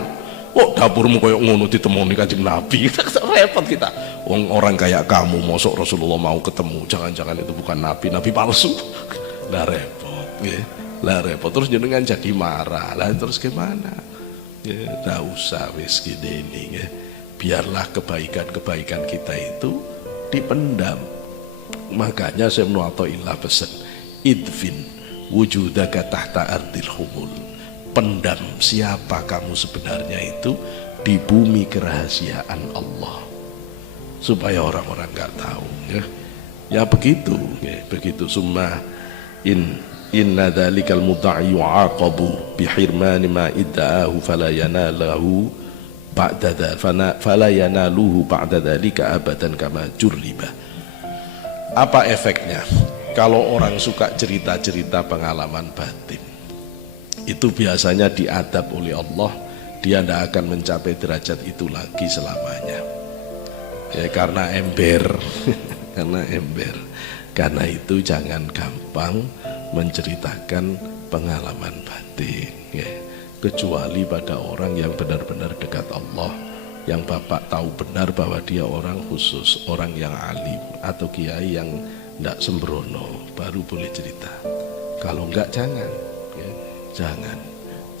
Oh, dapurmu kayak ngono ditemoni Kanjeng Nabi. Repot kita. Orang kayak kamu mosok Rasulullah mau ketemu, jangan-jangan itu bukan Nabi, Nabi palsu. Lah repot, ya. Lah repot, terus jenengan jadi marah. Lah terus gimana? Ya, nggak usah wis gini ini, ya. Biarlah kebaikan-kebaikan kita itu dipendam. Makanya saya Athaillah pesan, idfin wujudaka tahta ardil humul. Pendam siapa kamu sebenarnya itu di bumi kerahasiaan Allah, supaya orang-orang nggak tahu, ya. Ya begitu, ya, begitu. Summa inna dzalikal mudda'i yu'aqabu bihirmani ma idda'ahu fala yanaluhu ba'da dzalika abadan kama jurriba. Apa efeknya kalau orang suka cerita-cerita pengalaman batin? Itu biasanya diadab oleh Allah, dia tidak akan mencapai derajat itu lagi selamanya, ya, karena ember. Karena ember. Karena itu jangan gampang menceritakan pengalaman batin, ya. Kecuali pada orang yang benar-benar dekat Allah, yang Bapak tahu benar bahwa dia orang khusus, orang yang alim, atau kiai yang tidak sembrono, baru boleh cerita. Kalau enggak jangan, ya. Jangan.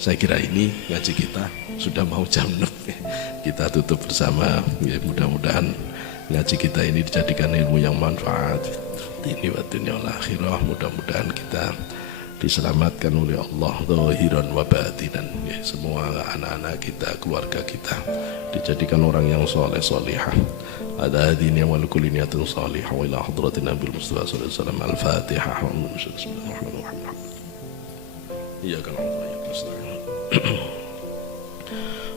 Saya kira ini ngaji kita sudah mau jam 6, ya. Kita tutup bersama, ya, mudah-mudahan ngaji kita ini dijadikan ilmu yang manfaat ini wa dunya wal akhirah. Mudah-mudahan kita diselamatkan oleh Allah zahiran wa batinan, ya, semua anak-anak kita, keluarga kita dijadikan orang yang soleh solihah. Ada hadini wa kulli niyatin salihah wa ila hadratin Nabil Mustafa sallallahu alaihi wasallam. Al-Fatihah. Bismillahirrahmanirrahim. Iyyaka na'budu wa iyyaka nasta'in.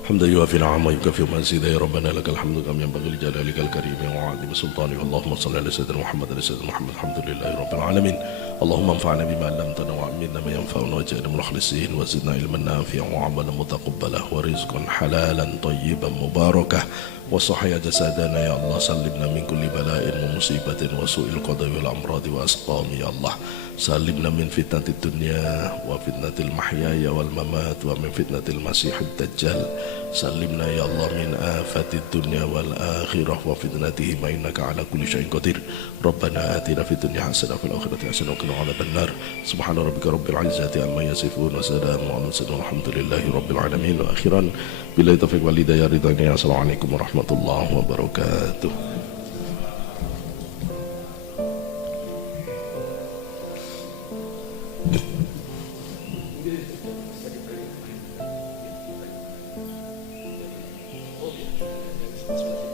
حمدا يوافي نعمه ويكفي مزيدا يا ربنا لك الحمد كما ينبغي لجلالك الكريم وعظيم سلطانك. اللهم صل على سيدنا محمد على سيدنا محمد. الحمد لله رب العالمين. اللهم انفعنا بما علمتنا وعلمنا ما ينفعنا واجعلنا مخلصين وزدنا علما نافعا وعملا متقبلا ورزقا حلالا طيبا مباركا وصحيا جسدنا يا الله. سلمنا من كل بلاء ومصيبة وسوء القضاء والأمراض وأسقام يا الله. سلمنا من فتنة الدنيا وفتنة المحيا والممات ومن فتنة المسيح الدجال. سلمنا يا الله من آفة الدنيا والآخرة وفتنتهما إنك على كل شيء قدير. ربنا آتنا في الدنيا حسنة وفي الآخرة حسنة وقنا عذاب النار. سبحان ربك رب العزة عما يصفون وسلام على المرسلين والحمد لله رب العالمين. وأخيرا بالله التوفيق والهداية رضا. السلام عليكم ورحمة الله وبركاته. Terima kasih.